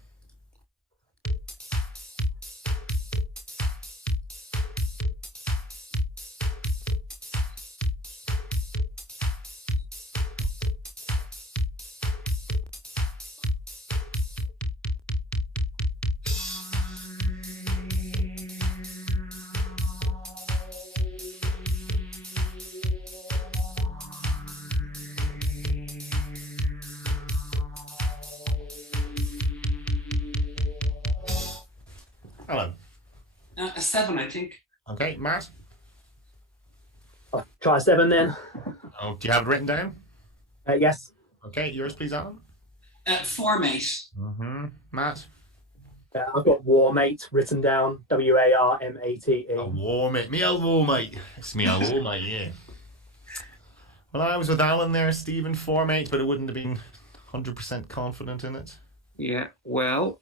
Hello. A 7, I think. Okay, Matt. I'll try 7 then. Oh, do you have it written down? Yes. Okay, yours, please, Alan. Formate. Mm-hmm. Matt. I've got Warmate written down. Warmate. A war mate. Me old war mate. It's me old war mate, yeah. Well, I was with Alan there, Stephen, 4-mate, but it wouldn't have been 100% confident in it. Yeah, well,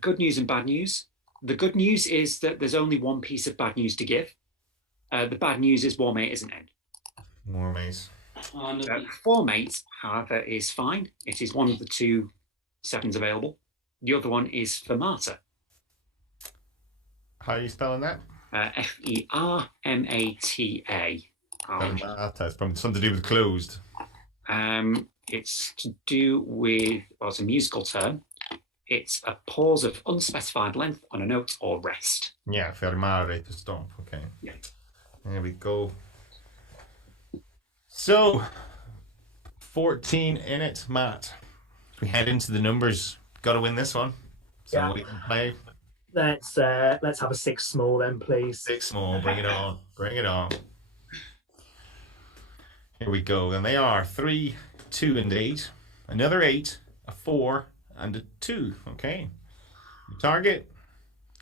good news and bad news. The good news is that there's only one piece of bad news to give. The bad news is Warmate isn't in. War mate. Oh, no. Formate, however, is fine. It is one of the 2 sevens available. The other one is Fermata. How are you spelling that? Fermata. Fermata. It's probably something to do with closed. It's to do with, well, it's a musical term. It's a pause of unspecified length on a note or rest. Yeah, fermare, to stop. Okay. Yeah. There we go. So, 14 in it, Matt. We head into the numbers. Got to win this one. So Yeah. we can play Let's have a 6 small then, please. 6 small. Bring it on. Bring it on. Here we go. And they are 3, 2 and 8, another 8, a 4, and a 2. Okay. Target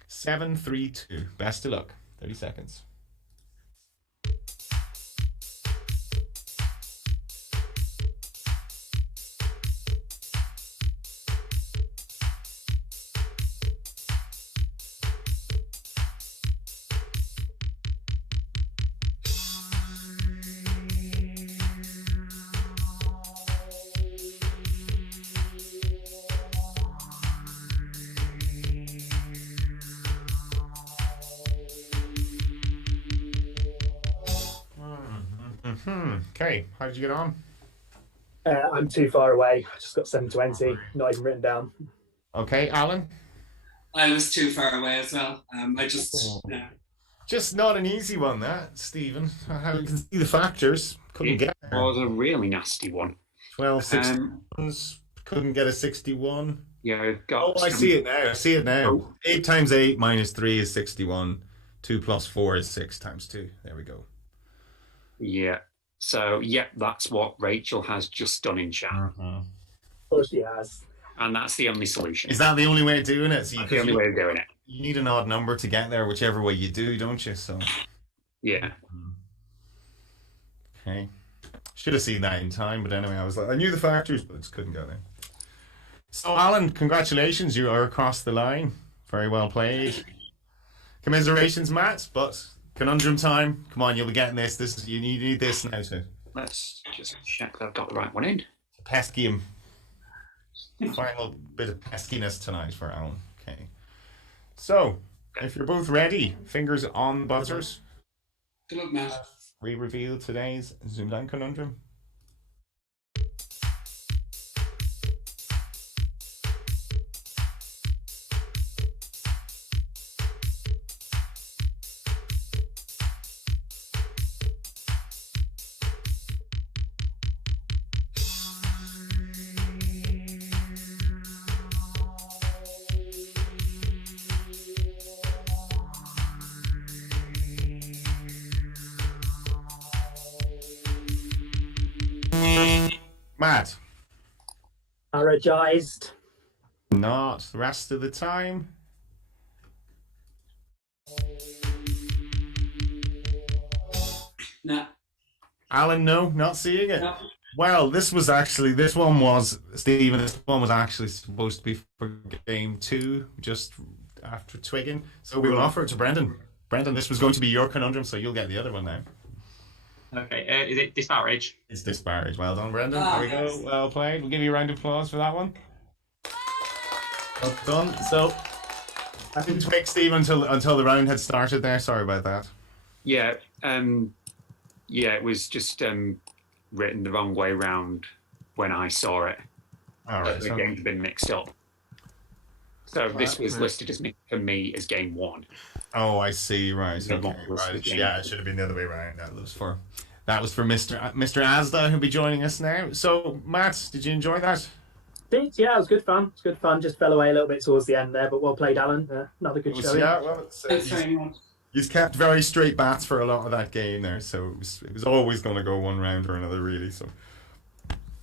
732. Best of luck. 30 seconds. Okay, how did you get on? I'm too far away. I just got 720, not even written down. Okay, Alan? I was too far away as well. I just Just not an easy one, that, Stephen. How you can see the factors. Couldn't get It there. was a really nasty one. 12 61s. Couldn't get a 61. Yeah, I've got. Oh, I see it now. I see it now. Oh. 8 times 8 minus 3 is 61. 2 plus 4 is 6 times 2. There we go. Yeah. So, yeah, that's what Rachel has just done in chat. Of course she has. And that's the only solution. Is that the only way of doing it? So That's the only way of doing it. You need an odd number to get there, whichever way you do, don't you? So. Yeah. Okay. Should have seen that in time, but anyway, I knew the factors, but just couldn't go there. So, Alan, congratulations, you are across the line. Very well played. Commiserations, Matt, but conundrum time. Come on, you'll be getting this. You need this now to Let's just check that I've got the right one in. pesky him. Final bit of peskiness tonight for Alan. Okay. So, if you're both ready, fingers on the buzzers. good luck, Matt. We reveal today's ZoomDown conundrum. Matt, Energized. not the rest of the time. Nah. Alan, no, not seeing it. No. Well, this one was, Stephen, this one was actually supposed to be for game 2, just after twigging. So we will offer it to Brendan. Brendan, this was going to be your conundrum, so you'll get the other one now. Okay, is it disparage? It's disparage. Well done, Brendan. Ah, There we nice. go. Well played. We'll give you a round of applause for that one. Well done. So, I didn't twig Steve until the round had started there. Sorry about that. Yeah. Yeah, it was just written the wrong way round when I saw it. All right. The So, game's been mixed up. So this was listed as for me as game 1. oh, I see. Right. The Okay. one was the Right. game. Yeah, it should have been the other way around. That was for Mr. Asda, who'll be joining us now. So, Matt, did you enjoy that? Yeah, it was good fun. It's good fun. Just fell away a little bit towards the end there, but well played, Alan. Another good show. Yeah. Well, Thanks very much. he's kept very straight bats for a lot of that game there, so it was always going to go one round or another, really. So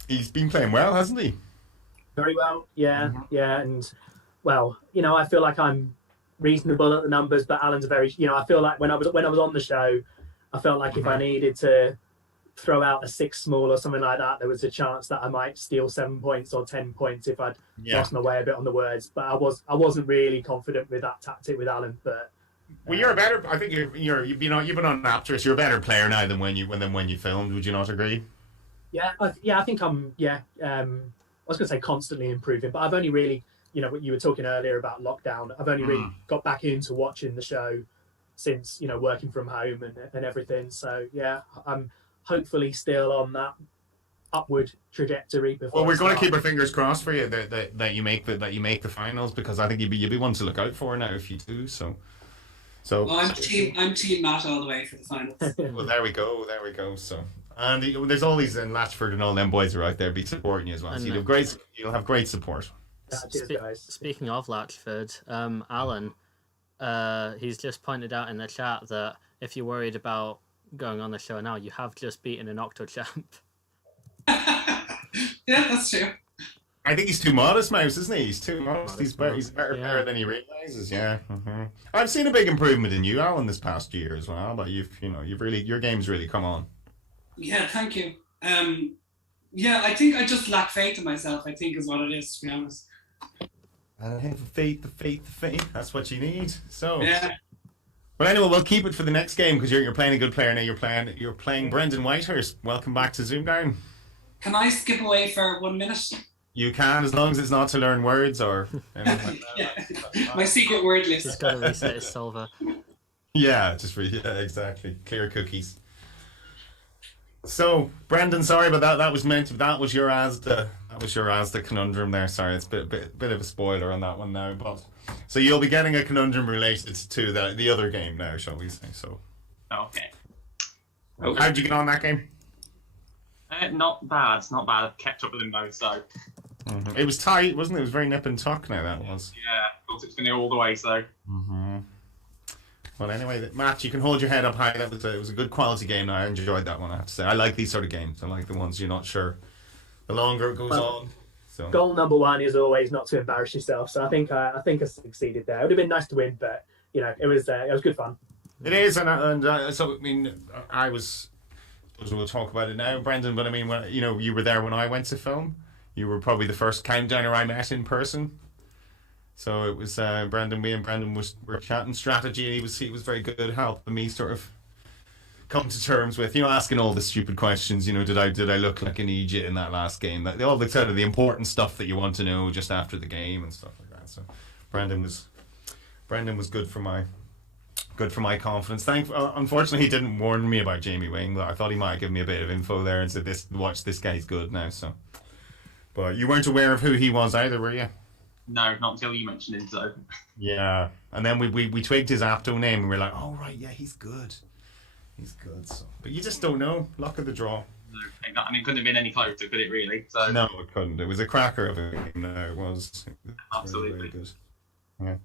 he's been playing well, hasn't he? Very well. Yeah, yeah, and well, I feel like I'm reasonable at the numbers, but Alan's a very, I feel like when I was on the show, I felt like if I needed to throw out a 6 small or something like that, there was a chance that I might steal 7 points or 10 points if I'd lost my way a bit on the words. But I wasn't really confident with that tactic with Alan. But Well, you're a better. I think you've been on Raptors. You're a better player now than when you filmed. Would you not agree? yeah, I think I'm. Yeah, I was going to say constantly improving, but I've only really, what you were talking earlier about lockdown. I've only really got back into watching the show since working from home and everything. So yeah, I'm hopefully still on that upward trajectory. Well, we're going to keep our fingers crossed for you that you make the finals, because I think you'd be one to look out for now if you do. So Well, I'm team Matt all the way for the finals. well, there we go. So. And there's all these in Latchford and all them boys are out there be supporting you as well. So you'll have great support. Cheers, guys. Speaking of Latchford, Alan, he's just pointed out in the chat that if you're worried about going on the show now, you have just beaten an octochamp. Yeah, that's true. I think he's too modest, Mouse, isn't he? He's too modest. He's better Yeah. player than he realizes. Yeah. I've seen a big improvement in you, Alan, this past year as well. But you've really your game's really come on. Yeah, thank you. Yeah, I think I just lack faith in myself, I think is what it is, to be honest. And have the faith. That's what you need. So. Yeah. But anyway, we'll keep it for the next game because you're playing a good player now. You're playing Brendan Whitehurst. Welcome back to ZoomDown. Can I skip away for 1 minute? You can, as long as it's not to learn words or anything like that. Yeah. My secret word list. He's got to reset his solver. Yeah, exactly. Clear cookies. So, Brendan, sorry about that. That was your Asda conundrum there. Sorry, it's a bit of a spoiler on that one now. But so you'll be getting a conundrum related to the other game now, shall we say? So, Okay. how'd you get on that game? Not bad. It's not bad. I've kept up with them both, so It was tight, wasn't it? It was very nip and tuck. Now that was. yeah, thought it was going to go all the way. So Well, anyway, Matt, you can hold your head up high. It was a good quality game. I enjoyed that one, I have to say. I like these sort of games. I like the ones you're not sure. The longer it goes on. So. Goal number one is always not to embarrass yourself. So I think I succeeded there. It would have been nice to win, but it was good fun. It is, so I mean, I was. We'll talk about it now, Brendan. But I mean, when you were there when I went to film, you were probably the first countdowner I met in person. So it was Brendan. Me and Brendan were chatting strategy, and he was very good at helping me sort of come to terms with asking all the stupid questions. Did I look like an idiot in that last game? All the sort of the important stuff that you want to know just after the game and stuff like that. So Brendan was good for my confidence. Unfortunately, he didn't warn me about Jamie Wing, but I thought he might give me a bit of info there and said, "Watch, this guy's good now." So, but you weren't aware of who he was either, were you? no, not until you mentioned him. So Yeah, and then we twigged his Apto name and we were like, "Oh right, yeah, he's good." So, but you just don't know. Luck of the draw. no, I mean, it couldn't have been any closer, could it? Really? So No, it couldn't. It was a cracker of a game. No, it was. Absolutely. very, very good. Yeah.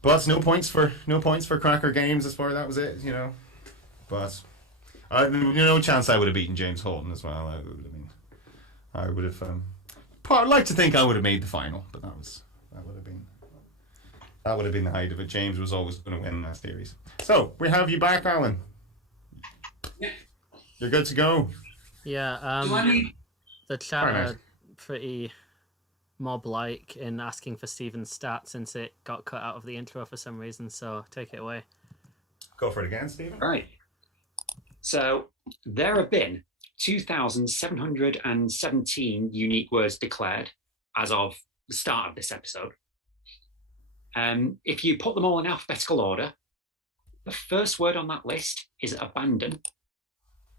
But no points for cracker games as far as that was it. But no chance I would have beaten James Holton as well. I would have. I'd like to think I would have made the final, but that would have been the height of it. James was always going to win that series. So we have you back, Alan. Yeah. You're good to go. Yeah. Do I need... The chat Very nice. are pretty mob-like in asking for Stephen's stats since it got cut out of the intro for some reason. So take it away. Go for it again, Stephen. Right. So there have been 2,717 unique words declared as of the start of this episode. If you put them all in alphabetical order, the first word on that list is abandon,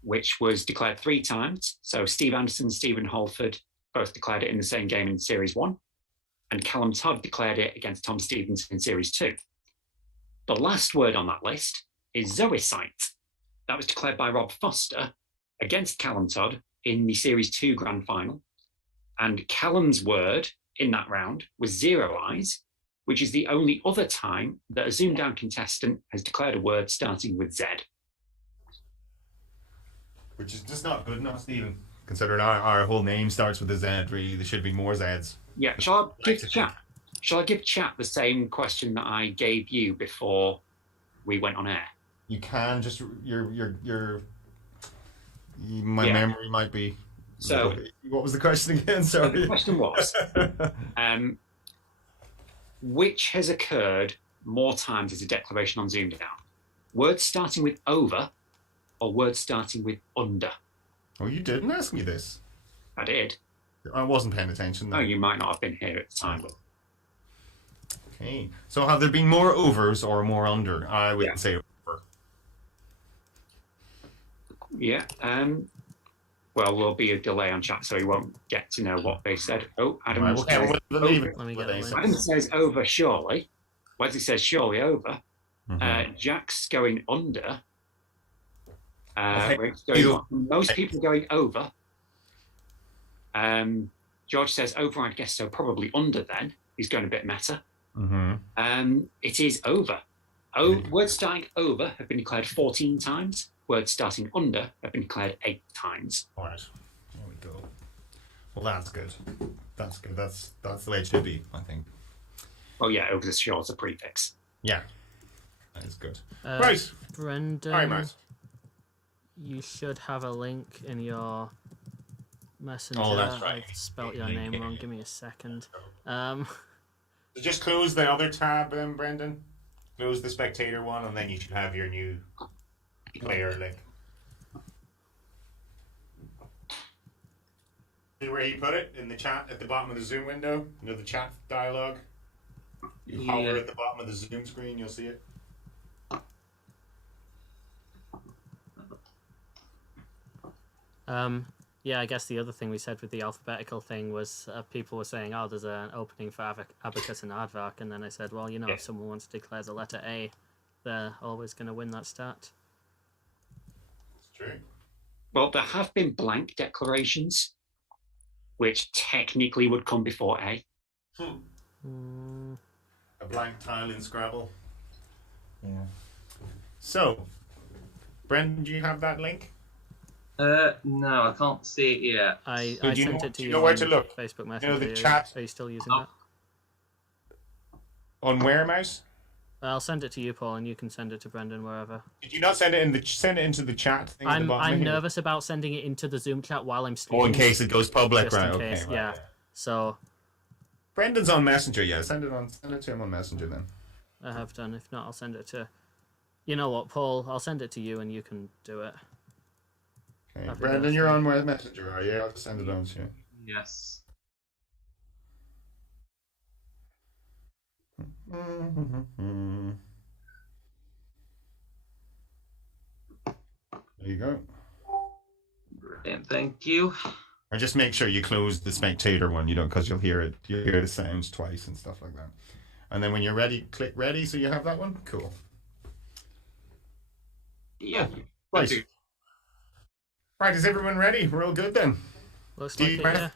which was declared 3 times. So Steve Anderson, Stephen Holford both declared it in the same game in Series 1, and Callum Todd declared it against Tom Stevens in Series 2. The last word on that list is zoicite. That was declared by Rob Foster against Callum Todd in the Series 2 Grand Final. And Callum's word in that round was zero eyes, which is the only other time that a ZoomDown contestant has declared a word starting with Z. Which is just not good enough, Stephen. Considering our whole name starts with a Z, really, there should be more Zs. Yeah, shall I give chat the same question that I gave you before we went on air? You can just my memory might be. So, what was the question again? Sorry. The question was, which has occurred more times as a declaration on ZoomDown? Words starting with over or words starting with under? Oh, you didn't ask me this. I did. I wasn't paying attention. No, you might not have been here at the time. Okay. So have there been more overs or more under? I wouldn't say over. Yeah. Well, there'll be a delay on chat, so he won't get to know what they said. Oh, Adam. Right, says, Let me get it. Adam says over surely. Wesley says surely over. Jack's going under. Most people are going over. George says over, I guess so, probably under then. He's going a bit meta. It is over. Words starting over have been declared 14 times. Words starting under have been declared 8 times. All right. There we go. Well, that's good. That's good. That's the way it should be, I think. Oh yeah, over the shores a prefix. Yeah. That is good. Right. Brendan, All right, Matt. you should have a link in your messenger. Oh, that's right. I spelt your name wrong. Give me a second. So just close the other tab, Brendan. Close the spectator one, and then you should have your new player link. See where you put it? In the chat at the bottom of the Zoom window? You know, the chat dialogue? You hover at the bottom of the Zoom screen, you'll see it. Yeah, I guess the other thing we said with the alphabetical thing was people were saying, oh, there's an opening for Abacus and Aardvark, and then I said, well, you know, if someone wants to declare the letter A, they're always going to win that stat. It's true. Well, there have been blank declarations, which technically would come before A. A blank tile in Scrabble. Yeah. So, Brendan, do you have that link? No, I can't see it yet. I So do you sent know- it to do you you know where on to look? Facebook You know Messenger. the chat? Are you still using Oh. that? On where, Mouse? I'll send it to you, Paul, and you can send it to Brendan wherever. Did you not send it into the chat thing at the bottom? I'm here? nervous about sending it into the Zoom chat while I'm streaming. Oh, in case it goes public, Just right? in Okay. case, right, yeah. So Brendan's on Messenger, yeah. Send it to him on Messenger then. I have done. If not, I'll send it to. You know what, Paul? I'll send it to you, and you can do it. Okay. Happy Brendan, birthday. you're on Messenger, are you? I'll just send it on to you. Yes. There you go. Brilliant, thank you. And just make sure you close the spectator one, you know, because you'll hear it. You'll hear the sounds twice and stuff like that. And then when you're ready, click ready. So you have that one. Cool. Yeah. Right. Right. Is everyone ready? We're all good then. Looks Do like you it, mind? yeah.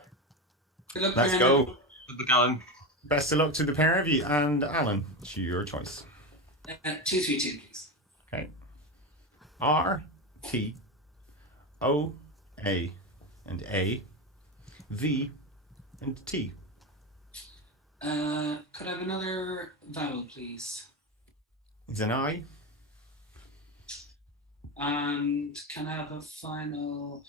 Good luck, Let's Brendan. go. Good luck, Alan. Best of luck to the pair of you. And Alan, it's your choice. 232, please. Okay. R, T, O, A, and A, V, and T. Could I have another vowel, please? Is an I. And can I have a final?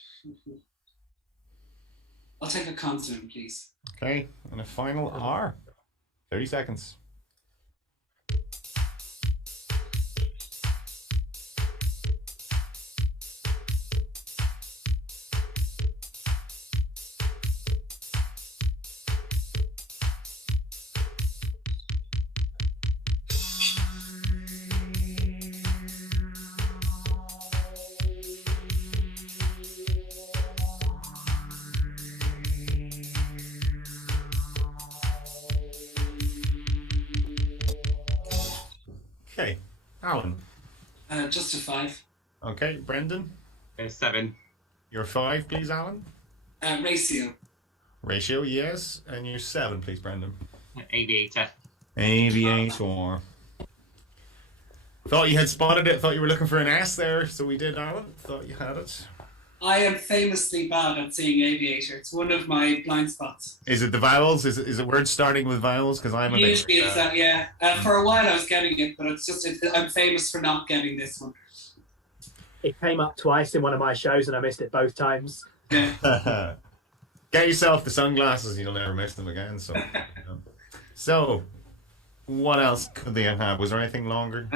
I'll take a consonant, please. Okay. And a final R. 30 seconds. Okay. Alan. Just a 5. Okay. Brendan. 7. Your 5, please, Alan. Ratio. Ratio, yes. And your 7, please, Brendan. Aviator. Aviator. Thought you had spotted it. Thought you were looking for an S there. So we did, Alan. Thought you had it. I am famously bad at saying aviator. It's one of my blind spots. Is it the vowels? Is it words starting with vowels? Because I'm a bit. Usually it's that, yeah. For a while I was getting it, but I'm famous for not getting this one. It came up twice in one of my shows, and I missed it both times. Yeah. Get yourself the sunglasses. You'll never miss them again. So, so what else could they have? Was there anything longer?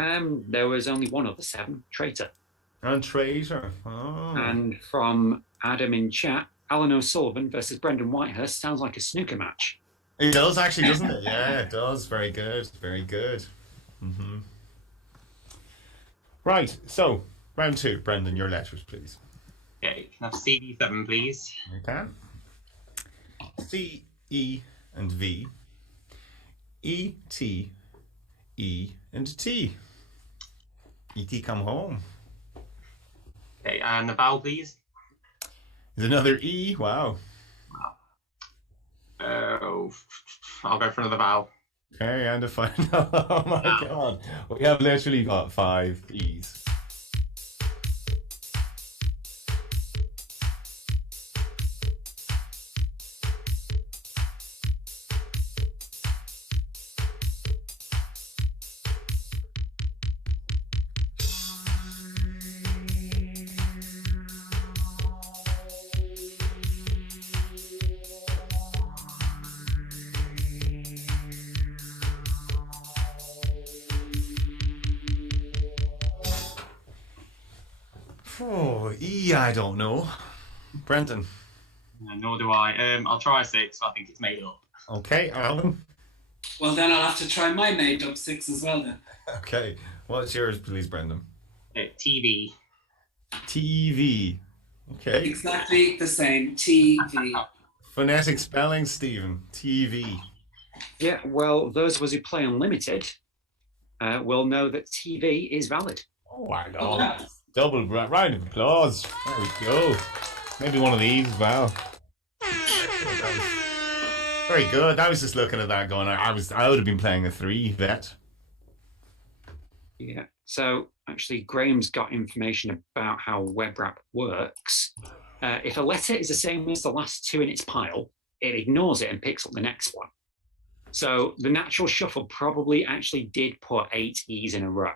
There was only one other 7, traitor. And traitor. Oh. And from Adam in chat, Alan O'Sullivan versus Brendan Whitehurst sounds like a snooker match. It does actually, doesn't it? Yeah, it does. Very good. Very good. Mm-hmm. Right. So round 2. Brendan, your letters, please. Okay, can I have CD7, please? You can. C, E, and V. E, T, E, and T. E.T. come home. Okay, and the vowel, please. There's another E. Wow. Oh, I'll go for another vowel. Okay, and a final. Oh my god. We have literally got 5 E's. Oh, E, I don't know. Brendan. Nor do I. I'll try 6. I think it's made up. Okay, Alan. Well, then I'll have to try my made up 6 as well then. Okay, what's yours, please, Brendan? TV. TV. Okay. Exactly the same. TV. Phonetic spelling, Stephen. TV. Yeah, well, those of us who play Unlimited will know that TV is valid. Oh, I know. Double round of applause. There we go. Maybe one of these as well. Very good. I was just looking at that going, I would have been playing a 3 vet. Yeah. So actually, Graham's got information about how WebWrap works. If a letter is the same as the last 2 in its pile, it ignores it and picks up the next one. So the natural shuffle probably actually did put 8 E's in a row.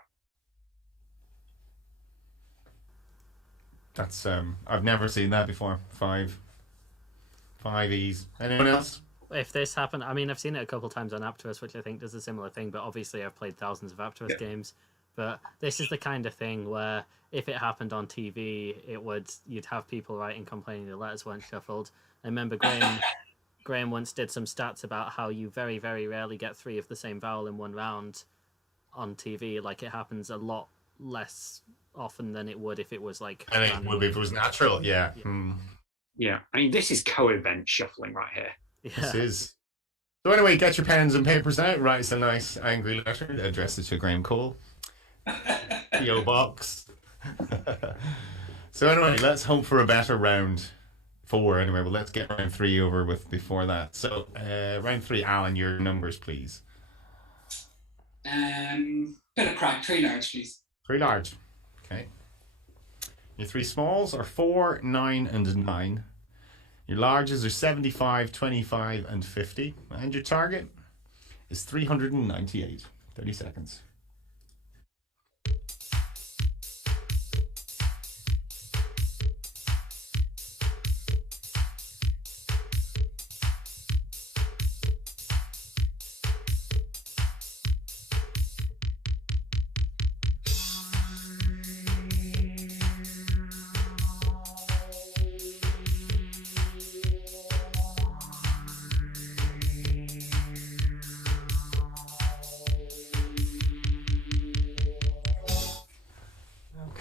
That's I've never seen that before. 5 E's. Anyone else? If this happened, I mean, I've seen it a couple times on Aptos, which I think does a similar thing, but obviously I've played thousands of Aptos games. But this is the kind of thing where if it happened on TV, you'd have people writing complaining the letters weren't shuffled. I remember Graham once did some stats about how you very, very rarely get 3 of the same vowel in one round on TV. Like, it happens a lot less often than it would if it was like... I think it would be if it was natural, yeah. Yeah, I mean, this is co-event shuffling right here. Yeah. This is. So anyway, get your pens and papers out. Write us a nice angry letter. Address it to Graham Cole. P.O. Box. So anyway, let's hope for a better round 4. Anyway, well, let's get round 3 over with before that. So round 3, Alan, your numbers, please. Bit of crack. 3 large, please. 3 large. Okay. Your 3 smalls are 4, 9, and 9. Your larges are 75, 25, and 50. And your target is 398. 30 seconds.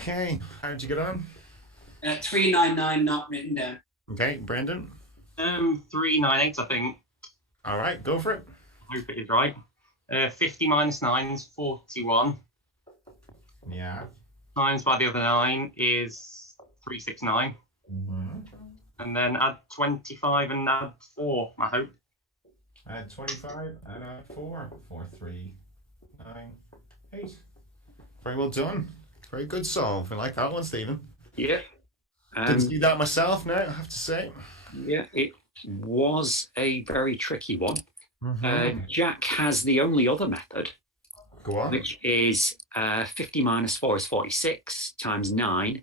Okay, how did you get on? 399 not written down. Okay, Brendan. 398, I think. All right, go for it. Hope it is right. 50 minus 9 is 41. Yeah. 9's by the other 9 is 369. And then add 25 and add 4, I hope. Add 25 and add 4. 4, 3, 9, 8. Very well done. Very good solve. I like that one, Stephen. Yeah. Didn't see that myself now, I have to say. Yeah, it was a very tricky one. Jack has the only other method, Go on. which is 50 minus 4 is 46 times 9,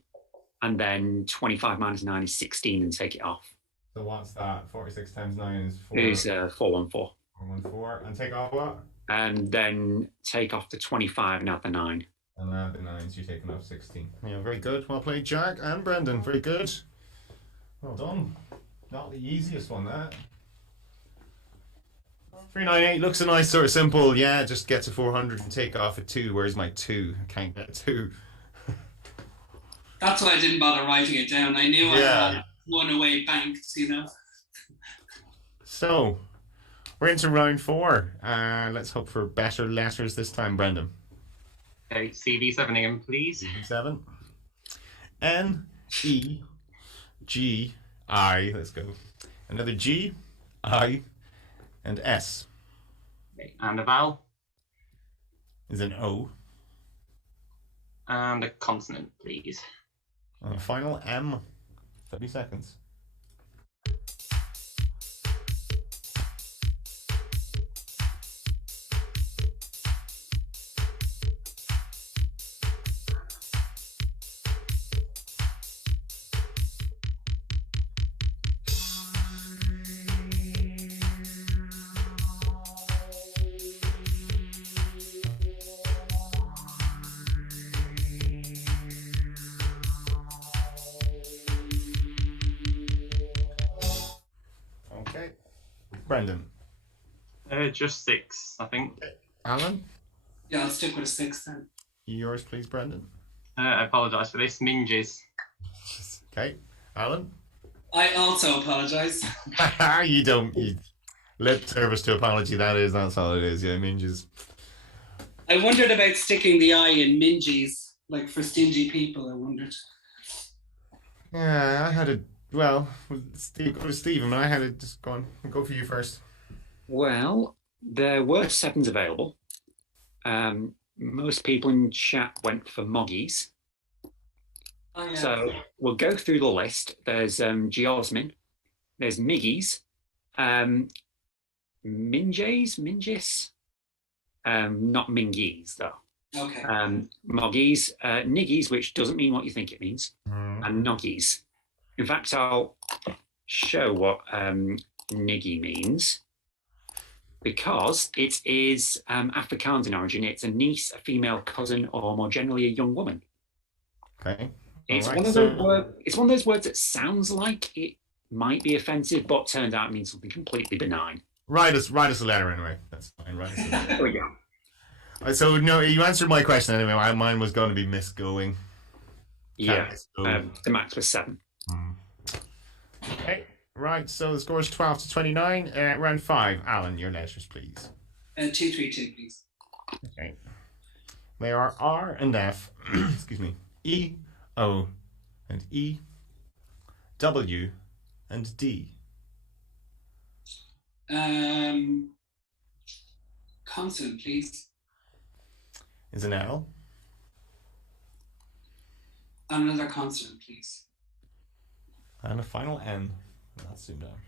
and then 25 minus 9 is 16 and take it off. So what's that? 46 times 9 is 4. Is 414. 414. And take off what? And then take off the 25 and add the 9. And add the 9s, you're taking off 16. Yeah, very good. Well played, Jack and Brendan. Very good. Well done. Not the easiest one, that. 398 looks a nice sort of simple. Yeah, just get to 400 and take off a 2. Where's my 2? I can't get a 2. That's why I didn't bother writing it down. I knew I had one away banked, you know. So, we're into round 4. Let's hope for better letters this time, Brendan. Okay, CV7 again, please. 7. N, E, G, I. Let's go. Another G, I, and S. Okay, and a vowel. Is an O. And a consonant, please. And a final M. 30 seconds. Brendan. Just 6, I think. Alan? Yeah, I'll stick with a 6 then. Yours, please, Brendan. I apologise for this. Minges. Okay. Alan? I also apologise. You don't. You lip service to apology, that's all it is. Yeah, minges. I wondered about sticking the I in mingies, like for stingy people, I wondered. Yeah, I had a. Well, Steve, go to Stephen, and I had it. Just go for you first. Well, there were 7s available. Most people in chat went for Moggies. Oh, yeah. So we'll go through the list. There's Geosmin, there's Miggies, Mingis, not Mingies though. Okay. Moggies, Niggies, which doesn't mean what you think it means, and Noggies. In fact, I'll show what Niggy means, because it is Afrikaans in origin. It's a niece, a female cousin, or more generally a young woman. Okay. It's All one right, of those it's one of those words that sounds like it might be offensive, but turns out it means something completely benign. Write us a letter anyway. That's fine. Write us a letter. There we go. So no, you answered my question anyway. Mine was going to be misgoing. Yeah. Misgo. The max was 7. Okay. Right. So the score is 12 to 29. Round 5. Alan, your letters, please. 232, please. Okay. They are R and F. Excuse me. E, O, and E, W, and D. Consonant, please. Is an L. Another consonant, please. And a final N. That's ZoomDown.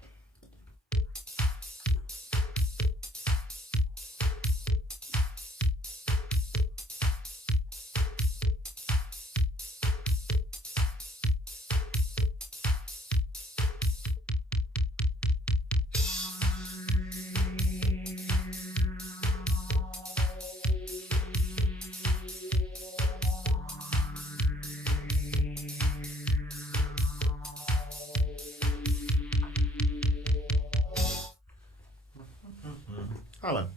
Alan.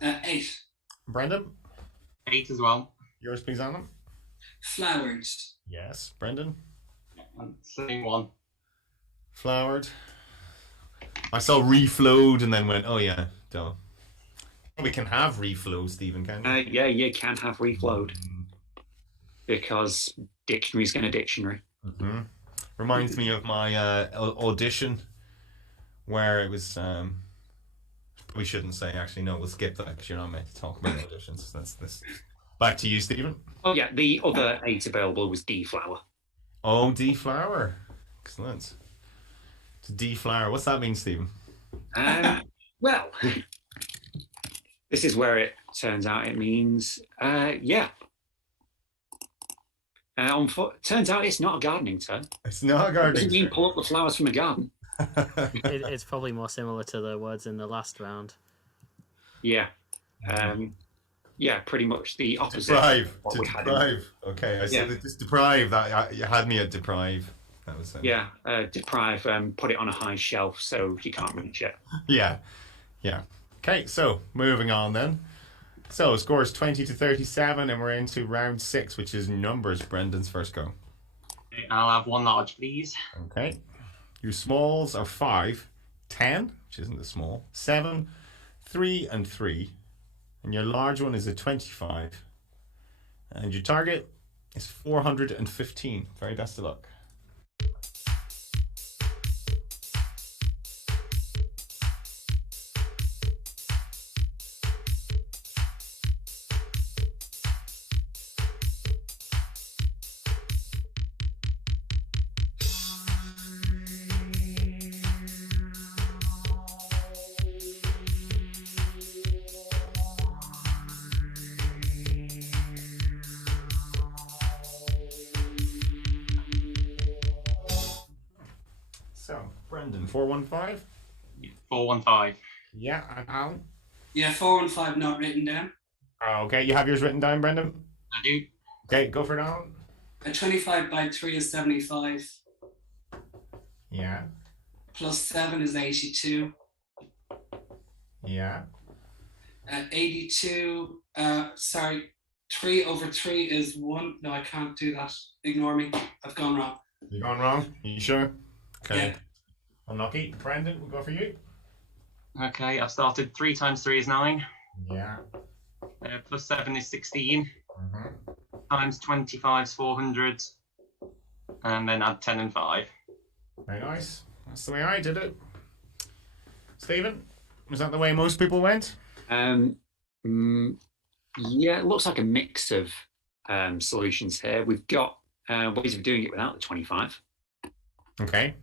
8. Brendan. 8 as well. Yours, please, Alan. Flowered. Yes. Brendan. Same one. Flowered. I saw reflowed and then went, oh yeah, duh. We can have reflow, Stephen, can you? Yeah, you can have reflowed, because dictionary's going to dictionary. Mm-hmm. Reminds me of my audition where it was. We shouldn't say, actually. No, we'll skip that because you're not meant to talk about auditions. That's this. Back to you, Stephen. Oh yeah, the other 8 available was deflower. Oh, deflower. Excellent. To deflower. What's that mean, Stephen? Well, this is where it turns out it means, yeah. Turns out it's not a gardening term. It's not a It gardening doesn't mean term. pull up the flowers from a garden. It's probably more similar to the words in the last round. Yeah. Yeah, pretty much the opposite. Deprive. What To we had deprive. Okay, I said this deprive. That you had me at deprive. That was it. Yeah, deprive, put it on a high shelf so you can't reach it. Yeah. Okay, so moving on then. So score is 20 to 37, and we're into round 6, which is numbers. Brendan's first go. Okay, I'll have 1 large, please. Okay. Your smalls are 5, 10, which isn't a small, 7, 3, and 3. And your large one is a 25. And your target is 415. Very best of luck. So, Brendan, 415. 415. Yeah, and Alan. Yeah, 4 and 5 not written down. Okay, you have yours written down, Brendan? I do. Okay, go for it, Alan. A 25 by 3 is 75. Yeah. Plus 7 is 82. Yeah. 82. Sorry, 3 over 3 is 1. No, I can't do that. Ignore me. I've gone wrong. You gone wrong? You sure? Okay. Yeah. Unlucky. Brendan, we'll go for you. Okay, I've started 3 times 3 is 9. Yeah. Plus 7 is 16. Mm-hmm. Times 25 is 400. And then add 10 and 5. Very nice. That's the way I did it. Stephen, was that the way most people went? Yeah, it looks like a mix of solutions here. We've got ways of doing it without the 25. Okay.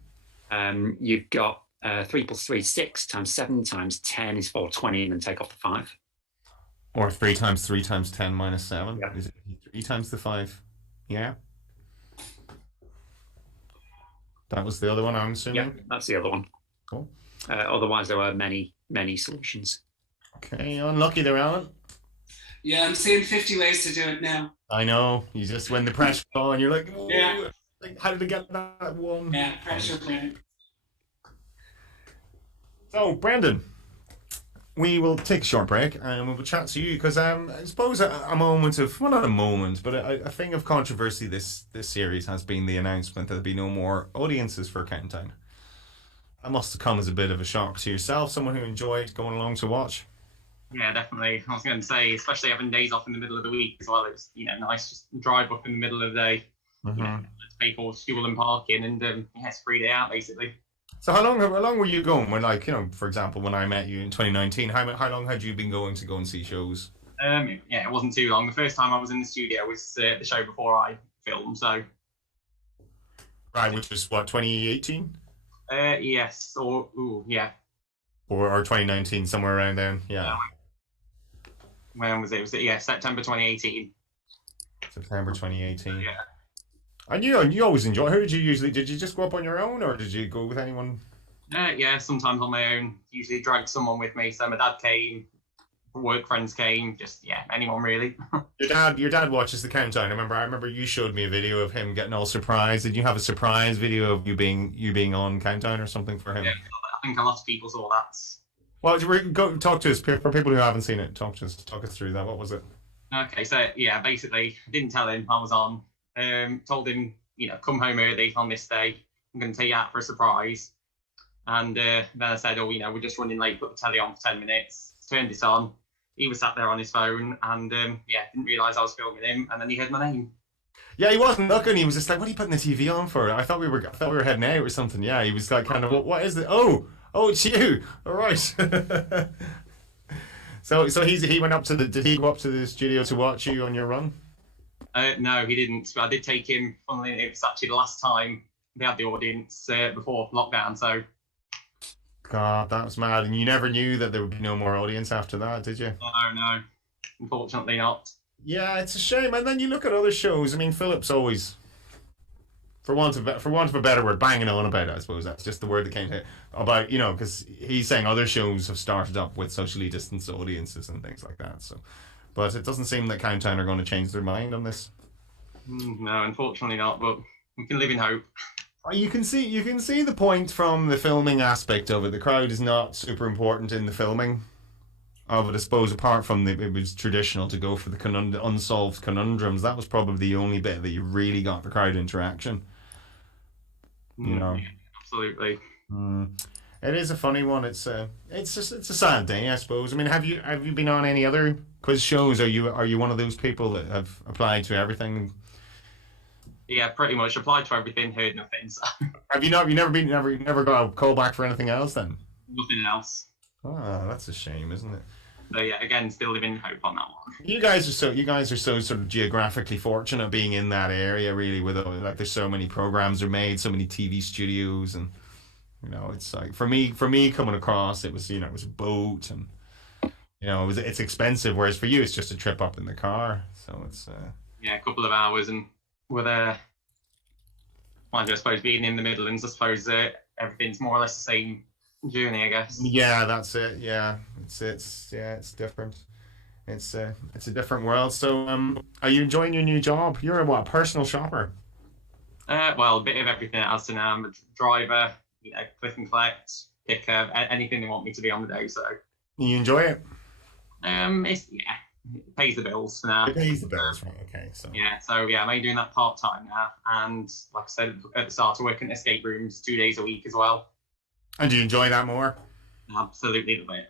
You've got 3 plus 3 is 6, times 7 times 10 is 420, and then take off the 5. Or 3 times 3 times 10 minus 7. Yeah. Is it 3 times the 5? Yeah. That was the other one, I'm assuming? Yeah, that's the other one. Cool. Otherwise, there were many solutions. Okay, unlucky there, Alan. Yeah, I'm seeing 50 ways to do it now. I know. You just, when the pressure fall and you're like, oh, Yeah. like, how did I get that one? Yeah, pressure, Brendan. So, Brendan, we will take a short break and we will chat to you because I suppose a moment of, well, not a moment, but a thing of controversy this series has been the announcement that there'll be no more audiences for Countdown. That must have come as a bit of a shock to yourself, someone who enjoyed going along to watch. Yeah, definitely. I was going to say, especially having days off in the middle of the week as well. It's nice just drive up in the middle of the day. Mm-hmm. Let's pay for fuel and parking, and it's a free day out basically. So how long were you going? When, like, for example, when I met you in 2019, how long had you been going to go and see shows? It wasn't too long. The first time I was in the studio was the show before I filmed. So. Right, which was what, 2018? Yes. Yeah. Or 2019, somewhere around then. Yeah. When was it? Was it September 2018? September 2018. Yeah. And you always enjoy. Who did you usually? Did you just go up on your own, or did you go with anyone? Yeah, sometimes on my own. Usually dragged someone with me. So my dad came, work friends came. Just anyone really. Your dad watches the Countdown. I remember you showed me a video of him getting all surprised. Did you have a surprise video of you being on Countdown or something for him? Yeah, I think a lot of people saw that. Well, go talk to us for people who haven't seen it. Talk us through that. What was it? Okay, so basically, I didn't tell him I was on. Told him, come home early on this day. I'm going to take you out for a surprise. And then I said, we're just running late. Put the telly on for 10 minutes. Turned it on. He was sat there on his phone, and didn't realise I was filming him. And then he heard my name. Yeah, he wasn't looking. He was just like, "What are you putting the TV on for?" I thought we were heading out or something. Yeah, he was like, kind of, "What is it?" Oh, it's you. All right. So he went up to did he go up to the studio to watch you on your run? No, he didn't. But I did take him. Funnily, it was actually the last time they had the audience before lockdown. So. God, that was mad. And you never knew that there would be no more audience after that, did you? No, unfortunately not. Yeah, it's a shame. And then you look at other shows. I mean, Philip's always, for want of a better word, banging on about it. I suppose that's just the word that came to about, because he's saying other shows have started up with socially distanced audiences and things like that. So, but it doesn't seem that Countdown are going to change their mind on this. No, unfortunately not. But we can live in hope. You can see the point from the filming aspect of it. The crowd is not super important in the filming of it, I suppose, apart from it was traditional to go for the unsolved conundrums. That was probably the only bit that you really got the crowd interaction. Yeah, absolutely. It is a funny one. It's a sad day, I suppose. I mean, have you been on any other quiz shows? Are you one of those people that have applied to everything? Yeah, pretty much applied to everything, heard nothing. So. Have you never got a call back for anything else then? Nothing else. Oh, that's a shame, isn't it? So yeah, again, still living in hope on that one. You guys are so sort of geographically fortunate being in that area, really. With there's so many programs are made, so many TV studios, and it's like for me coming across, it was it was a boat, and it's expensive. Whereas for you, it's just a trip up in the car. So it's a couple of hours, and we're there. I suppose being in the Midlands, I suppose everything's more or less the same journey, I guess. Yeah, that's it. Yeah, it's different. It's a different world. So, are you enjoying your new job? You're a personal shopper? Well, a bit of everything else, and I'm a driver. Click and collect, picker, anything they want me to be on the day. So. You enjoy it? It pays the bills for now. It pays the bills, right? Okay, so So I'm only doing that part time now, and like I said at the start, I work in escape rooms 2 days a week as well. And do you enjoy that more? Absolutely love it.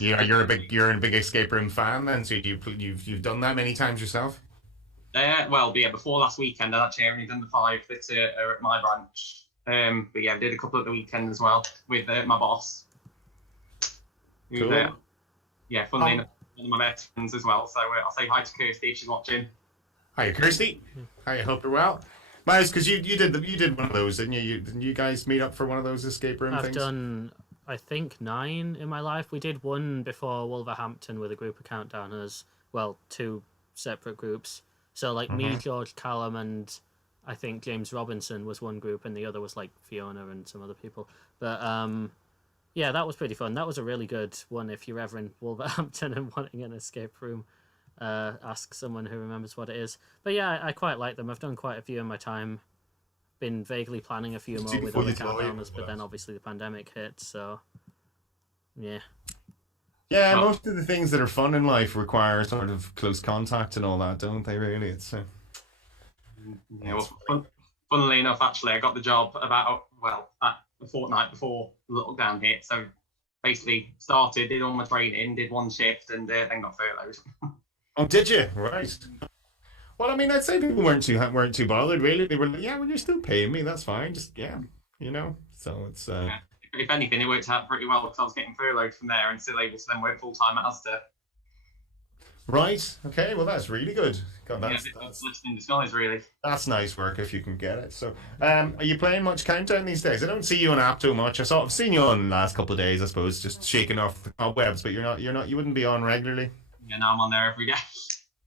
Yeah, you're a big escape room fan then. So you've done that many times yourself? Before last weekend, I'd actually only done the 5 that are at my branch. But yeah, I did a couple at the weekend as well with my boss. Cool. Funnily enough, one of my best friends as well. So I'll say hi to Kirsty if she's watching. Hi, Kirsty. Hi, I hope you're well. Miles, because you did one of those, didn't you? Didn't you guys meet up for one of those escape room things? I've done, I think, 9 in my life. We did one before Wolverhampton with a group of countdowners. Well, 2 separate groups. So like me, George Callum, and I think James Robinson was one group, and the other was like Fiona and some other people. But yeah, that was pretty fun. That was a really good one. If you're ever in Wolverhampton and wanting an escape room, ask someone who remembers what it is. But yeah, I quite like them. I've done quite a few in my time. Been vaguely planning a few more with other countdowners, but then obviously the pandemic hit. So yeah. Yeah, most of the things that are fun in life require sort of close contact and all that, don't they? Really, it's. Funnily enough, actually, I got the job about a fortnight before lockdown hit. So basically, did all my training, did 1 shift, and then got furloughed. Oh, did you? Right. Well, I mean, I'd say people weren't too bothered. Really, they were like, "Yeah, well, you're still paying me. That's fine. Just So it's. If anything, it worked out pretty well because I was getting furloughed from there and still able to then work full time at Asda. Right. Okay. Well, that's really good. God, that's blessing in disguise, really. That's nice work if you can get it. So, are you playing much Countdown these days? I don't see you on Apto much. I've seen you on the last couple of days, I suppose, just shaking off the cobwebs. But you wouldn't be on regularly. Yeah, no, I'm on there every day.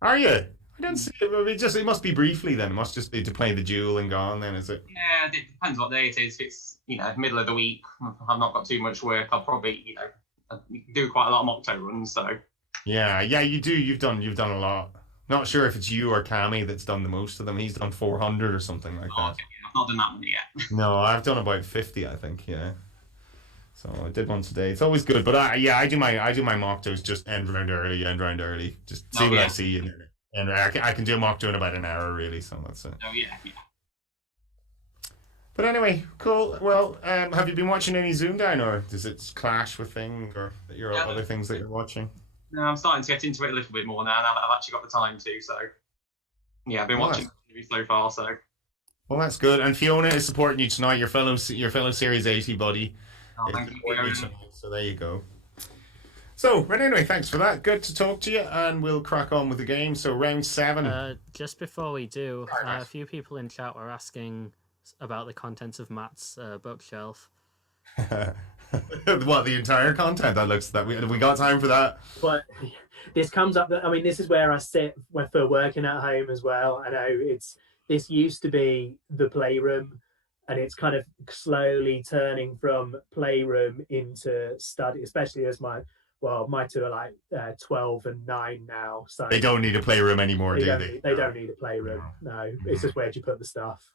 Are you? I don't see it. It must be briefly then. It must just be to play the duel and gone then, is it? Yeah, it depends what day it is. If it's middle of the week, I've not got too much work. I'll probably do quite a lot of Octo runs. So yeah, you do. You've done a lot. Not sure if it's you or Cammy that's done the most of them. He's done 400 or something like that. Okay, I've not done that many yet. No, I've done about 50, I think. Yeah. So I did one today. It's always good, but I do my Moctos just end round early. Just see what I see, and I can do a Mocto in about an hour, really. So that's it. Oh yeah. But anyway, cool. Well, have you been watching any ZoomDown, or does it clash with things, or other things that you're watching? No, I'm starting to get into it a little bit more now that I've actually got the time to. So yeah, I've been watching TV so far. So well, that's good. And Fiona is supporting you tonight. Your fellow Series 80 buddy. Oh, thank you. So there you go. So, but anyway, thanks for that. Good to talk to you, and we'll crack on with the game. So, round 7. Just before we do, a few people in chat were asking about the contents of Matt's bookshelf. What, the entire content? That looks that we got time for that. But this comes up. I mean, this is where I sit for working at home as well. I know this used to be the playroom. And it's kind of slowly turning from playroom into study, especially as my 2 are like 12 and 9 now. So they don't need a playroom anymore, do they? They don't need a playroom. No, it's just where do you put the stuff.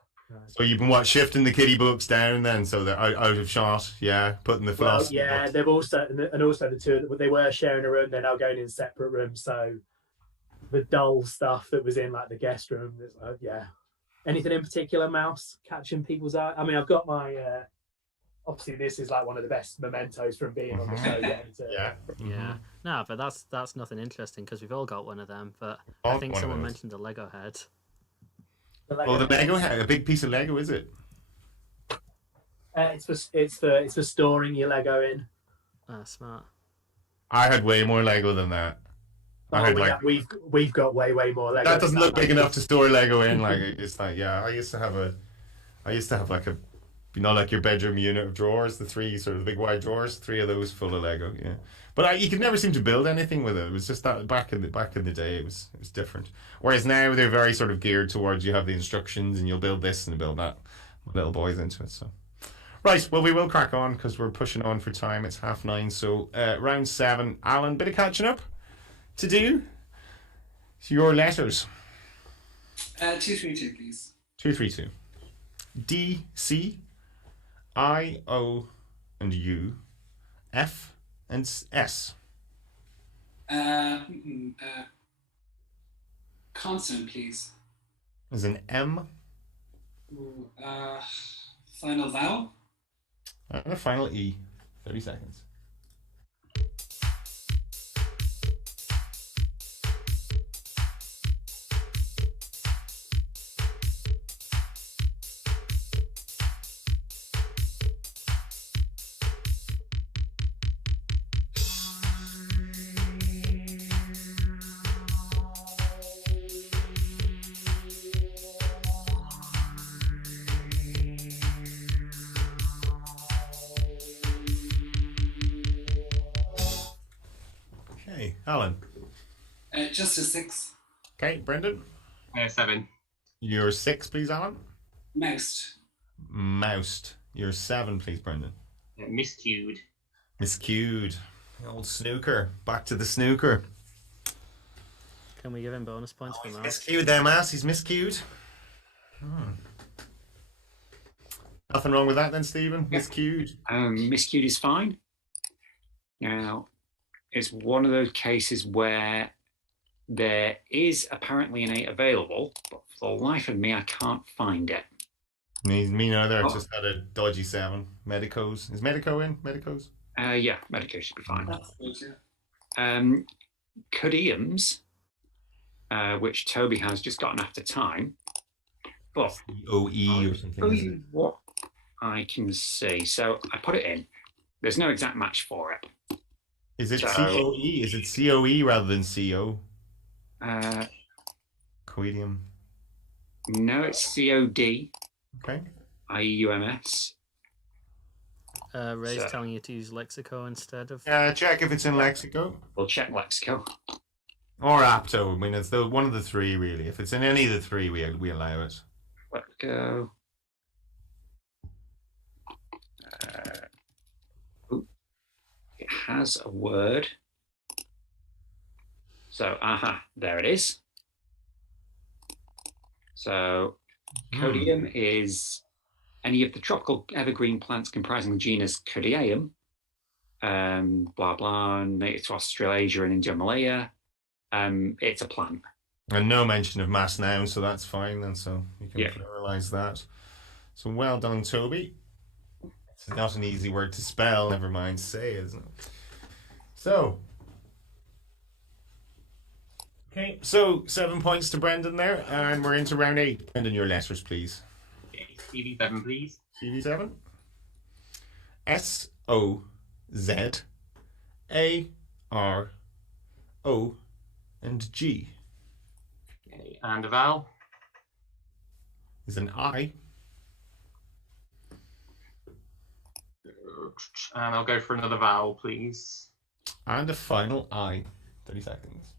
So you've been shifting the kiddie books down then, so they're out of shot. Yeah, putting the floss. Well, yeah, they've also the 2 they were sharing a room. They're now going in separate rooms. So the dull stuff that was in like the guest room, yeah. Anything in particular, Mouse, catching people's eye? I mean, I've got my. Obviously, this is like one of the best mementos from being on the show. Yeah. No, but that's nothing interesting because we've all got one of them. But I think someone mentioned the Lego head. The Lego head, a big piece of Lego, is it? It's for storing your Lego in. Smart. I had way more Lego than that. We've got way more Lego. That doesn't look big enough to store Lego in. Like it's like I used to have like a, like your bedroom unit of drawers, the 3 sort of big wide drawers, 3 of those full of Lego. Yeah, but you could never seem to build anything with it. It was just that back in the day, it was different. Whereas now they're very sort of geared towards you have the instructions and you'll build this and build that. Little boys into it. So right, well we will crack on because we're pushing on for time. It's 9:30. So round 7, Alan, bit of catching up to do. Your letters. 232, please. 232. D, C, I, O, and U, F, and S. Consonant, please. Is an M. Ooh, final vowel. And a final E. 30 seconds. Okay, Alan. Just a 6. Okay, Brendan. 7. You're 6, please, Alan. Moused. Moused. You're 7, please, Brendan. Miscued. Miscued. The old snooker. Back to the snooker. Can we give him bonus points for that? Miscued there, Mass. He's miscued. Nothing wrong with that then, Stephen? Miscued. Miscued is fine. Now, it's one of those cases where there is apparently an 8 available, but for the life of me, I can't find it. Me neither. I just had a dodgy 7. Medicos. Is Medico in? Medicos? Yeah, Medico should be fine. That's good, yeah. Codiums, which Toby has just gotten after time, but OE or something. tell you what I can see. So I put it in. There's no exact match for it. Is it So- COE? Is it COE rather than CO? Uh, Coidium. no, it's COD, Okay. IEUMS. Ray's So- telling you to use Lexico instead of. Check if it's in Lexico We'll check Lexico. or Apto. I mean, it's one of the three really. If it's in any of the three, we allow it. Let's go. It has a word. So, there it is. So, Codium is any of the tropical evergreen plants comprising the genus Codiaeum, blah blah, native to Australasia and Indomalaya. It's a plant. And no mention of mass noun, so that's fine then. So you can Yeah. pluralize that. So well done, Toby. It's not an easy word to spell. Never mind say, isn't it? So. Okay, so 7 points to Brendan there, and we're into round 8. Brendan, your letters, please. Okay, CV7, please. CV7. S O Z A R O and G Okay, and a vowel. is an I. And I'll go for another vowel, please. And a final I. 30 seconds.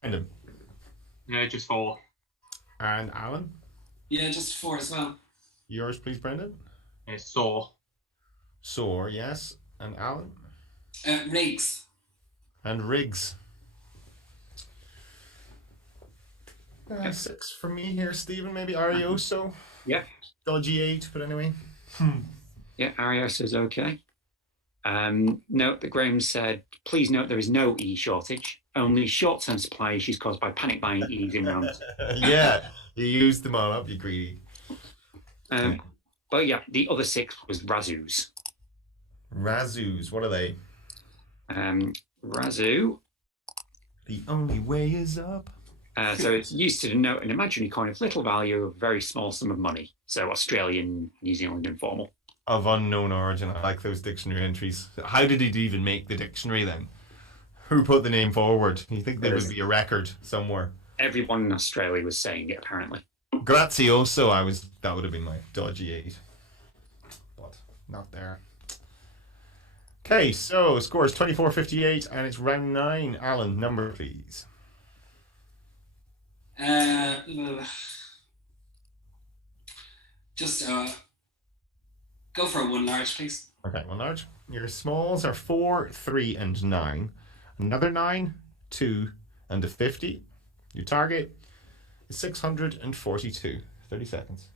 Brendan. Just 4. And Alan. Yeah, just 4 as well. Yours, please, Brendan. Saw. Soar, yes. And Alan. Rigs. And Riggs. 6 for me here, Stephen. Maybe Arioso. Yeah. Dodgy 8, but anyway. Yeah, Arios is okay. Note that Graham said, please note there is no E shortage, only short-term supply issues caused by panic buying E's in rounds. Yeah, you used them all up, you greedy. But yeah, the other 6 was Razus. Razus, what are they? Razu, The only way is up. so it's used to denote an imaginary coin of little value, a very small sum of money. So Australian, New Zealand informal. Of unknown origin. I like those dictionary entries. How did it even make the dictionary then? Who put the name forward? You think there would be a record somewhere? Everyone in Australia was saying it, apparently. Grazioso, that would have been my dodgy 8. But not there. Okay, so score is 24-58, and it's round 9. Alan, number please. Just go for a 1 large, please. Okay, 1 large. Your smalls are 4, 3, and 9. Another 9, 2, and a 50. Your target is 642. 30 seconds.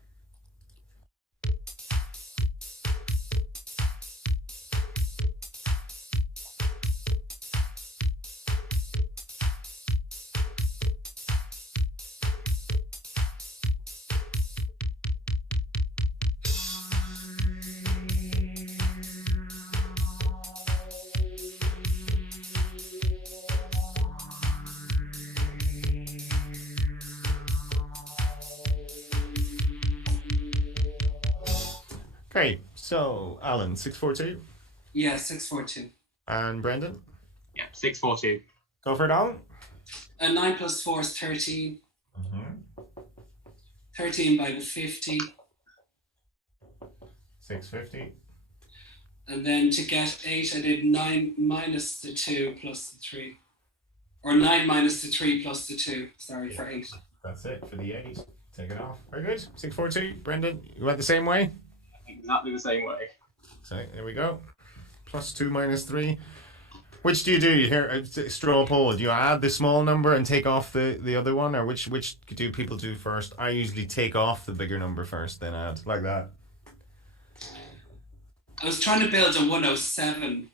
Okay, so Alan, 642. Yeah, 642. And Brendan? Yeah, 642. Go for it, Alan. 9 plus 4 is 13. 13 by the 50. 650. And then to get 8, I did 9 minus the 2 plus the 3. Or 9 minus the 3 plus the 2. Sorry, for 8. That's it for the 8. Take it off. Very good. 642. Brendan, you went the same way? Exactly the same way. So there we go. Plus 2 minus 3. Which do you do? Here, straw poll. Do you add the small number and take off the other one, or which do people do first? I usually take off the bigger number first, then add like that. I was trying to build a 107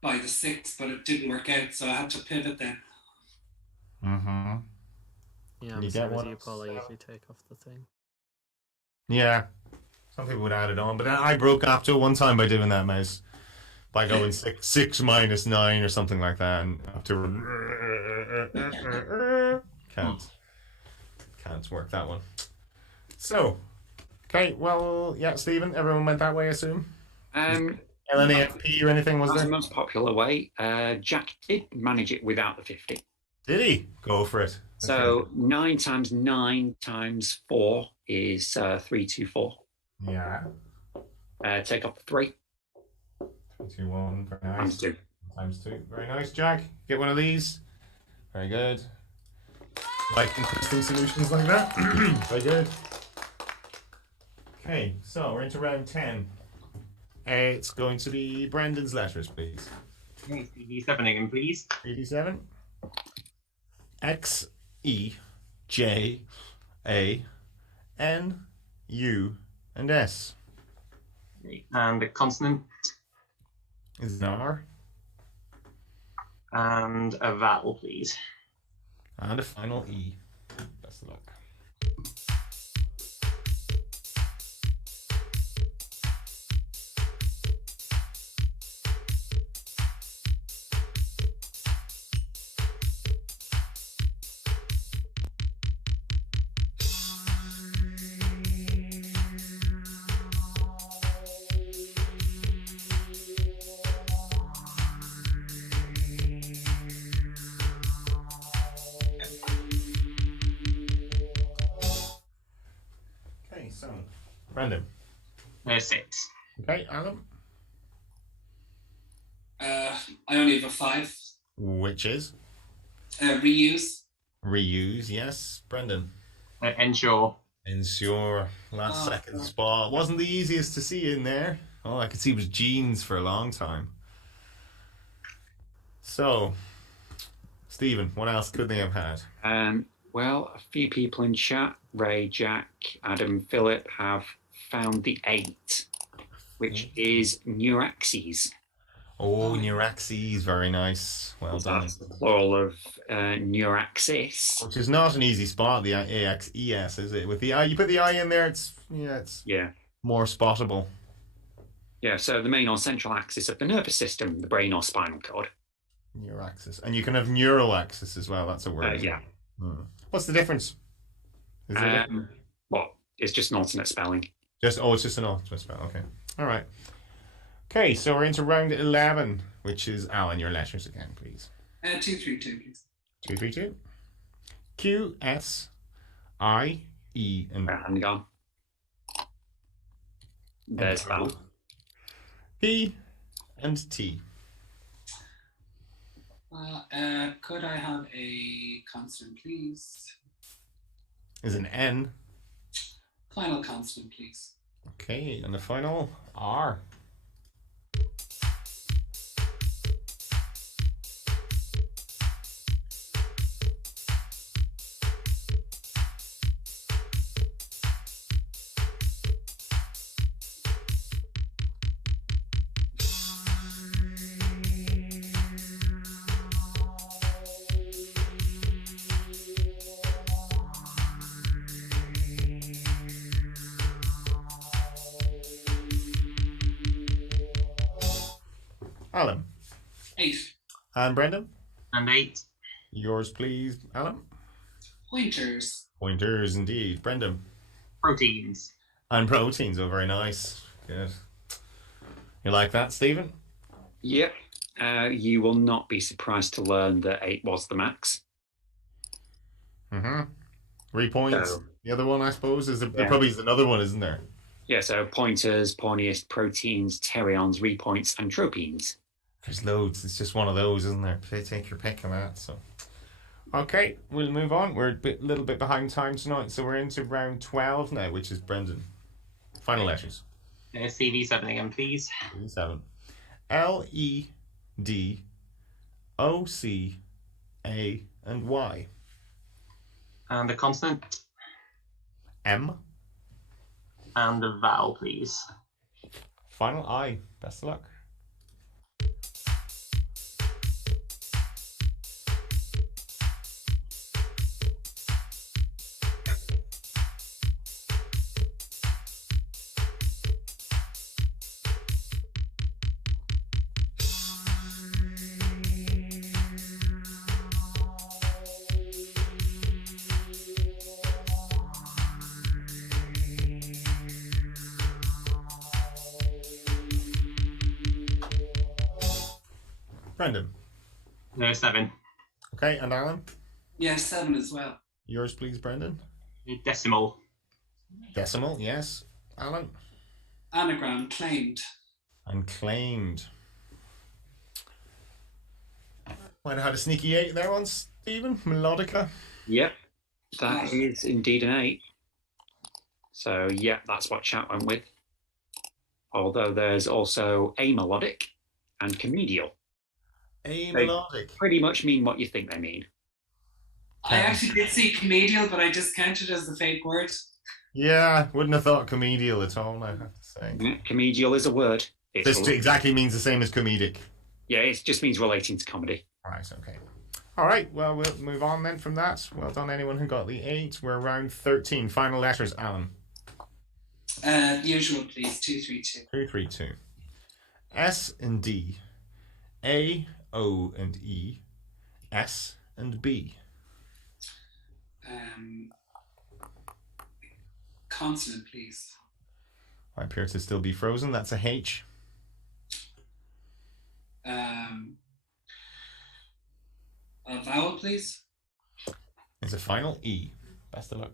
by the 6, but it didn't work out, so I had to pivot then. Mm-hmm. Yeah, You I'm get same as one you, of Paul. I usually take off the thing. Yeah. Some people would add it on, but I broke Apto one time by doing that, mouse. By going 6 minus 9 or something like that, and Apto can't work that one. So, okay, well, yeah, Stephen, everyone went that way, I assume. LNAFP or anything, was That's there? the most popular way. Jack did manage it without the 50. Did he? Go for it. So 9 times 9 times 4 is 324. Yeah. Take off the 3. 2, 1, very nice. Times 2. Times 2. Very nice, Jack. Get one of these. Very good. Like interesting solutions like that. Very good. Okay, so we're into round 10. It's going to be Brendan's letters, please. Okay, CD7 again, please. 87. X, E, J, A, N, U, and S. And the consonant Is an R. and a vowel, please. And a final E. Best of luck. Okay, so Brendan. 6. Okay, Alan. I only have a 5. Which is Reuse. reuse. Yes, Brendan. Ensure. Ensure. Last second spot. Wasn't the easiest to see in there. All I could see was jeans for a long time. So, Stephen, what else could they have had? Well, a few people in chat, Ray, Jack, Adam, Philip, have found the 8, which is Neuraxes. Oh, Neuraxes, very nice. Well done. That's the plural of Neuraxis. Which is not an easy spot, the AXES, is it? With the I, you put the I in there, it's more spottable. Yeah, so the main or central axis of the nervous system, the brain or spinal cord. Neuraxis. And you can have neuroaxis as well, that's a word. Yeah. What's the difference? Is it Well, it's just an alternate spelling. it's just an alternate spell, okay. Alright. Okay, so we're into round 11, which is Alan, your letters again, please. 232, please. 232. Q, S, I, E, and Hang on. There's that. P and T. Could I have a consonant, please? Is an N. Final consonant, please. Okay, and the final R. Alan. 8. And Brendan. And 8. Yours, please, Alan. Pointers. Pointers, indeed. Brendan. Proteins. And proteins. Oh, very nice. Good. You like that, Stephen? Yep. You will not be surprised to learn that 8 was the max. 3 points. So, the other one, I suppose, is there yeah. probably is another one, isn't there? Yeah, so pointers, pornius, proteins, terions, repoints, and tropines. There's loads. It's just one of those, isn't there? Take your pick on that. So, okay, we'll move on. We're a little bit behind time tonight, so we're into round 12 now, which is Brendan. Final letters. CV7 again, please. 7. L-E-D-O-C-A and Y. And a consonant. M. And a vowel, please. Final I. Best of luck. Brendan. 7. Okay, and Alan? Yeah, 7 as well. Yours, please, Brendan. Decimal. Decimal, yes. Alan? Anagram, claimed. And claimed. Might have had a sneaky 8 there one, Stephen. Melodica. Yep, that is indeed an 8. So, yeah, that's what chat went with. Although there's also amelodic and comedial. Amelodic. Pretty much mean what you think they mean. I actually did see comedial, but I just counted it as the fake word. Yeah, wouldn't have thought comedial at all, I have to say. Yeah, comedial is a word. This exactly means the same as comedic. Yeah, it just means relating to comedy. Right, okay. All right, well, we'll move on then from that. Well done, anyone who got the 8. We're around 13. Final letters, Alan. Usual, please. 232. 232. S and D. A, O and E. S and B. Consonant, please. I appear to still be frozen. That's a H. A vowel, please. It's a final E. Best of luck.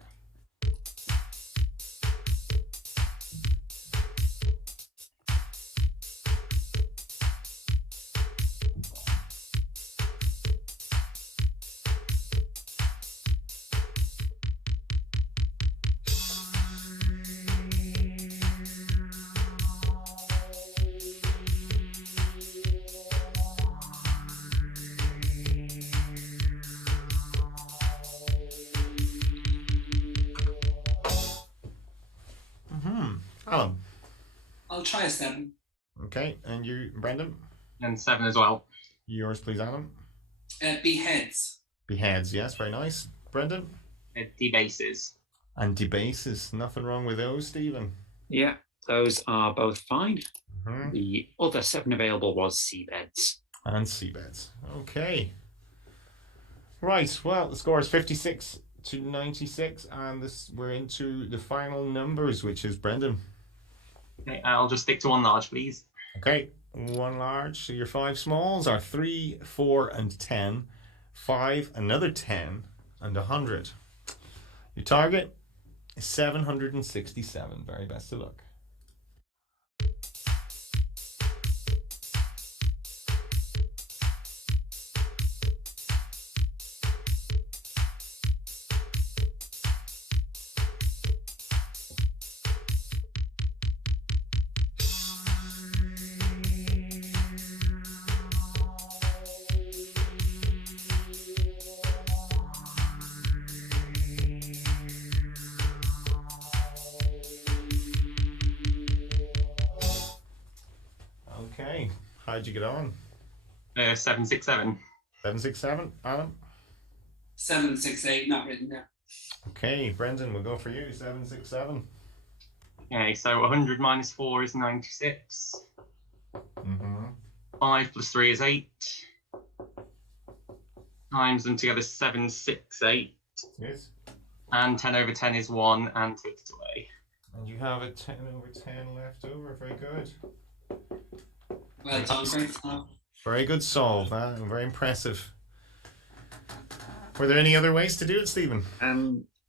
Alan. I'll try a 7. Okay, and you, Brendan? And 7 as well. Yours, please, Alan. Beheads. Beheads, yes, very nice. Brendan? Debases. And debases. Nothing wrong with those, Stephen. Yeah, those are both fine. Mm-hmm. The other 7 available was seabeds. And seabeds. Okay. Right, well, the score is 56 to 96, and we're into the final numbers, which is Brendan. Okay, I'll just stick to one large, please. Okay, 1 large. So your 5 smalls are 3, 4, and 10. 5, another 10, and 100. Your target is 767. Very best of luck. How'd you get on? 767. 767, Alan? 768, not written down. Okay, Brendan, we'll go for you. 767. Okay, so 100 minus 4 is 96. 5 plus 3 is 8. Times them together 768. Yes. And 10 over 10 is 1 and takes it away. And you have a 10 over 10 left over. Very good. Well done, great stuff. Very good solve, very impressive. Were there any other ways to do it, Stephen?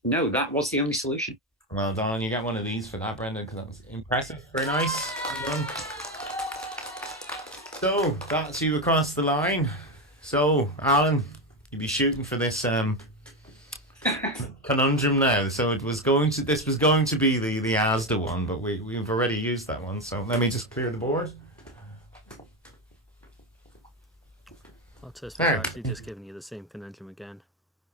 No, that was the only solution. Well done. You get one of these for that, Brendan, because that was impressive. Very nice. Well done. So, that's you across the line. So, Alan, you'd be shooting for this conundrum now. So this was going to be the Asda one, but we've already used that one. So let me just clear the board. I'll just actually just giving you the same conundrum again.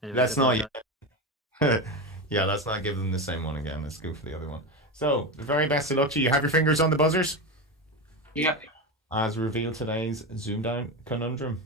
Anyway, That's not yet. Yeah, let's not give them the same one again. Let's go for the other one. So, the very best of luck to you. You have your fingers on the buzzers? Yep. As revealed today's ZoomDown conundrum.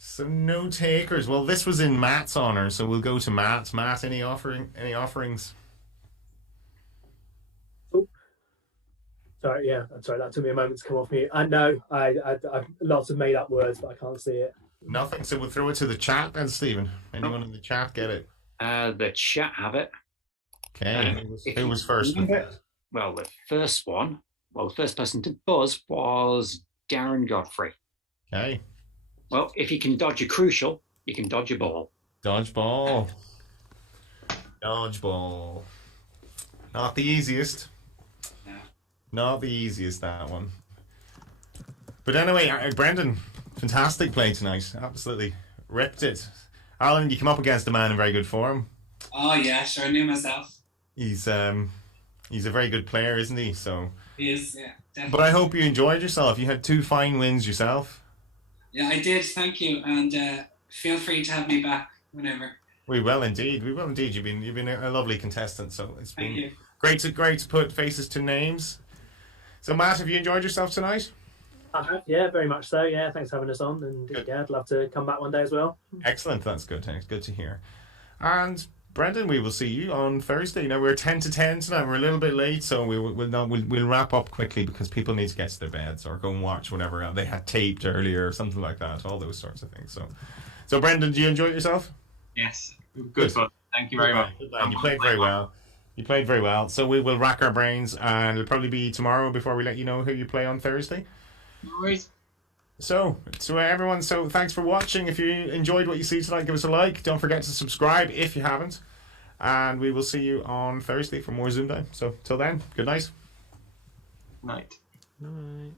So no takers. Well, this was in Matt's honor, so we'll go to Matt. Matt, any offerings? Oh. Sorry, that took me a moment to come off mute. I know, I lots of made up words, but I can't see it. Nothing. So we'll throw it to the chat then, Stephen. Anyone in the chat get it? The chat have it. Okay. Who was first? Well, the first person to buzz was Darren Godfrey. Okay. Well, if you can dodge a crucial, you can dodge a ball. Dodgeball. Dodgeball. Not the easiest. No. Not the easiest, that one. But anyway, Brendan, fantastic play tonight. Absolutely ripped it. Alan, you come up against a man in very good form. Oh yeah, sure, I knew myself. He's a very good player, isn't he? So. He is, yeah, definitely. But I hope you enjoyed yourself. You had 2 fine wins yourself. Yeah, I did, thank you. And feel free to have me back whenever. We will indeed. We will indeed. You've been a lovely contestant, so it's Thank been you. great to put faces to names. So Matt, have you enjoyed yourself tonight? I have, yeah, very much so. Yeah, thanks for having us on, and Good. yeah, I'd love to come back one day as well. Excellent. That's good. It's good to hear. And Brendan, we will see you on Thursday. Now we're 10 to 10 tonight. We're a little bit late, so we'll wrap up quickly because people need to get to their beds or go and watch whatever they had taped earlier or something like that. All those sorts of things. So Brendan, do you enjoy yourself? Yes. Good fun. Thank you very much. You played very well. You played very well. So we will rack our brains, and it'll probably be tomorrow before we let you know who you play on Thursday. No worries. So everyone, thanks for watching. If you enjoyed what you see tonight, give us a like. Don't forget to subscribe if you haven't. And we will see you on Thursday for more ZoomDown. So till then, good night. Night. Night.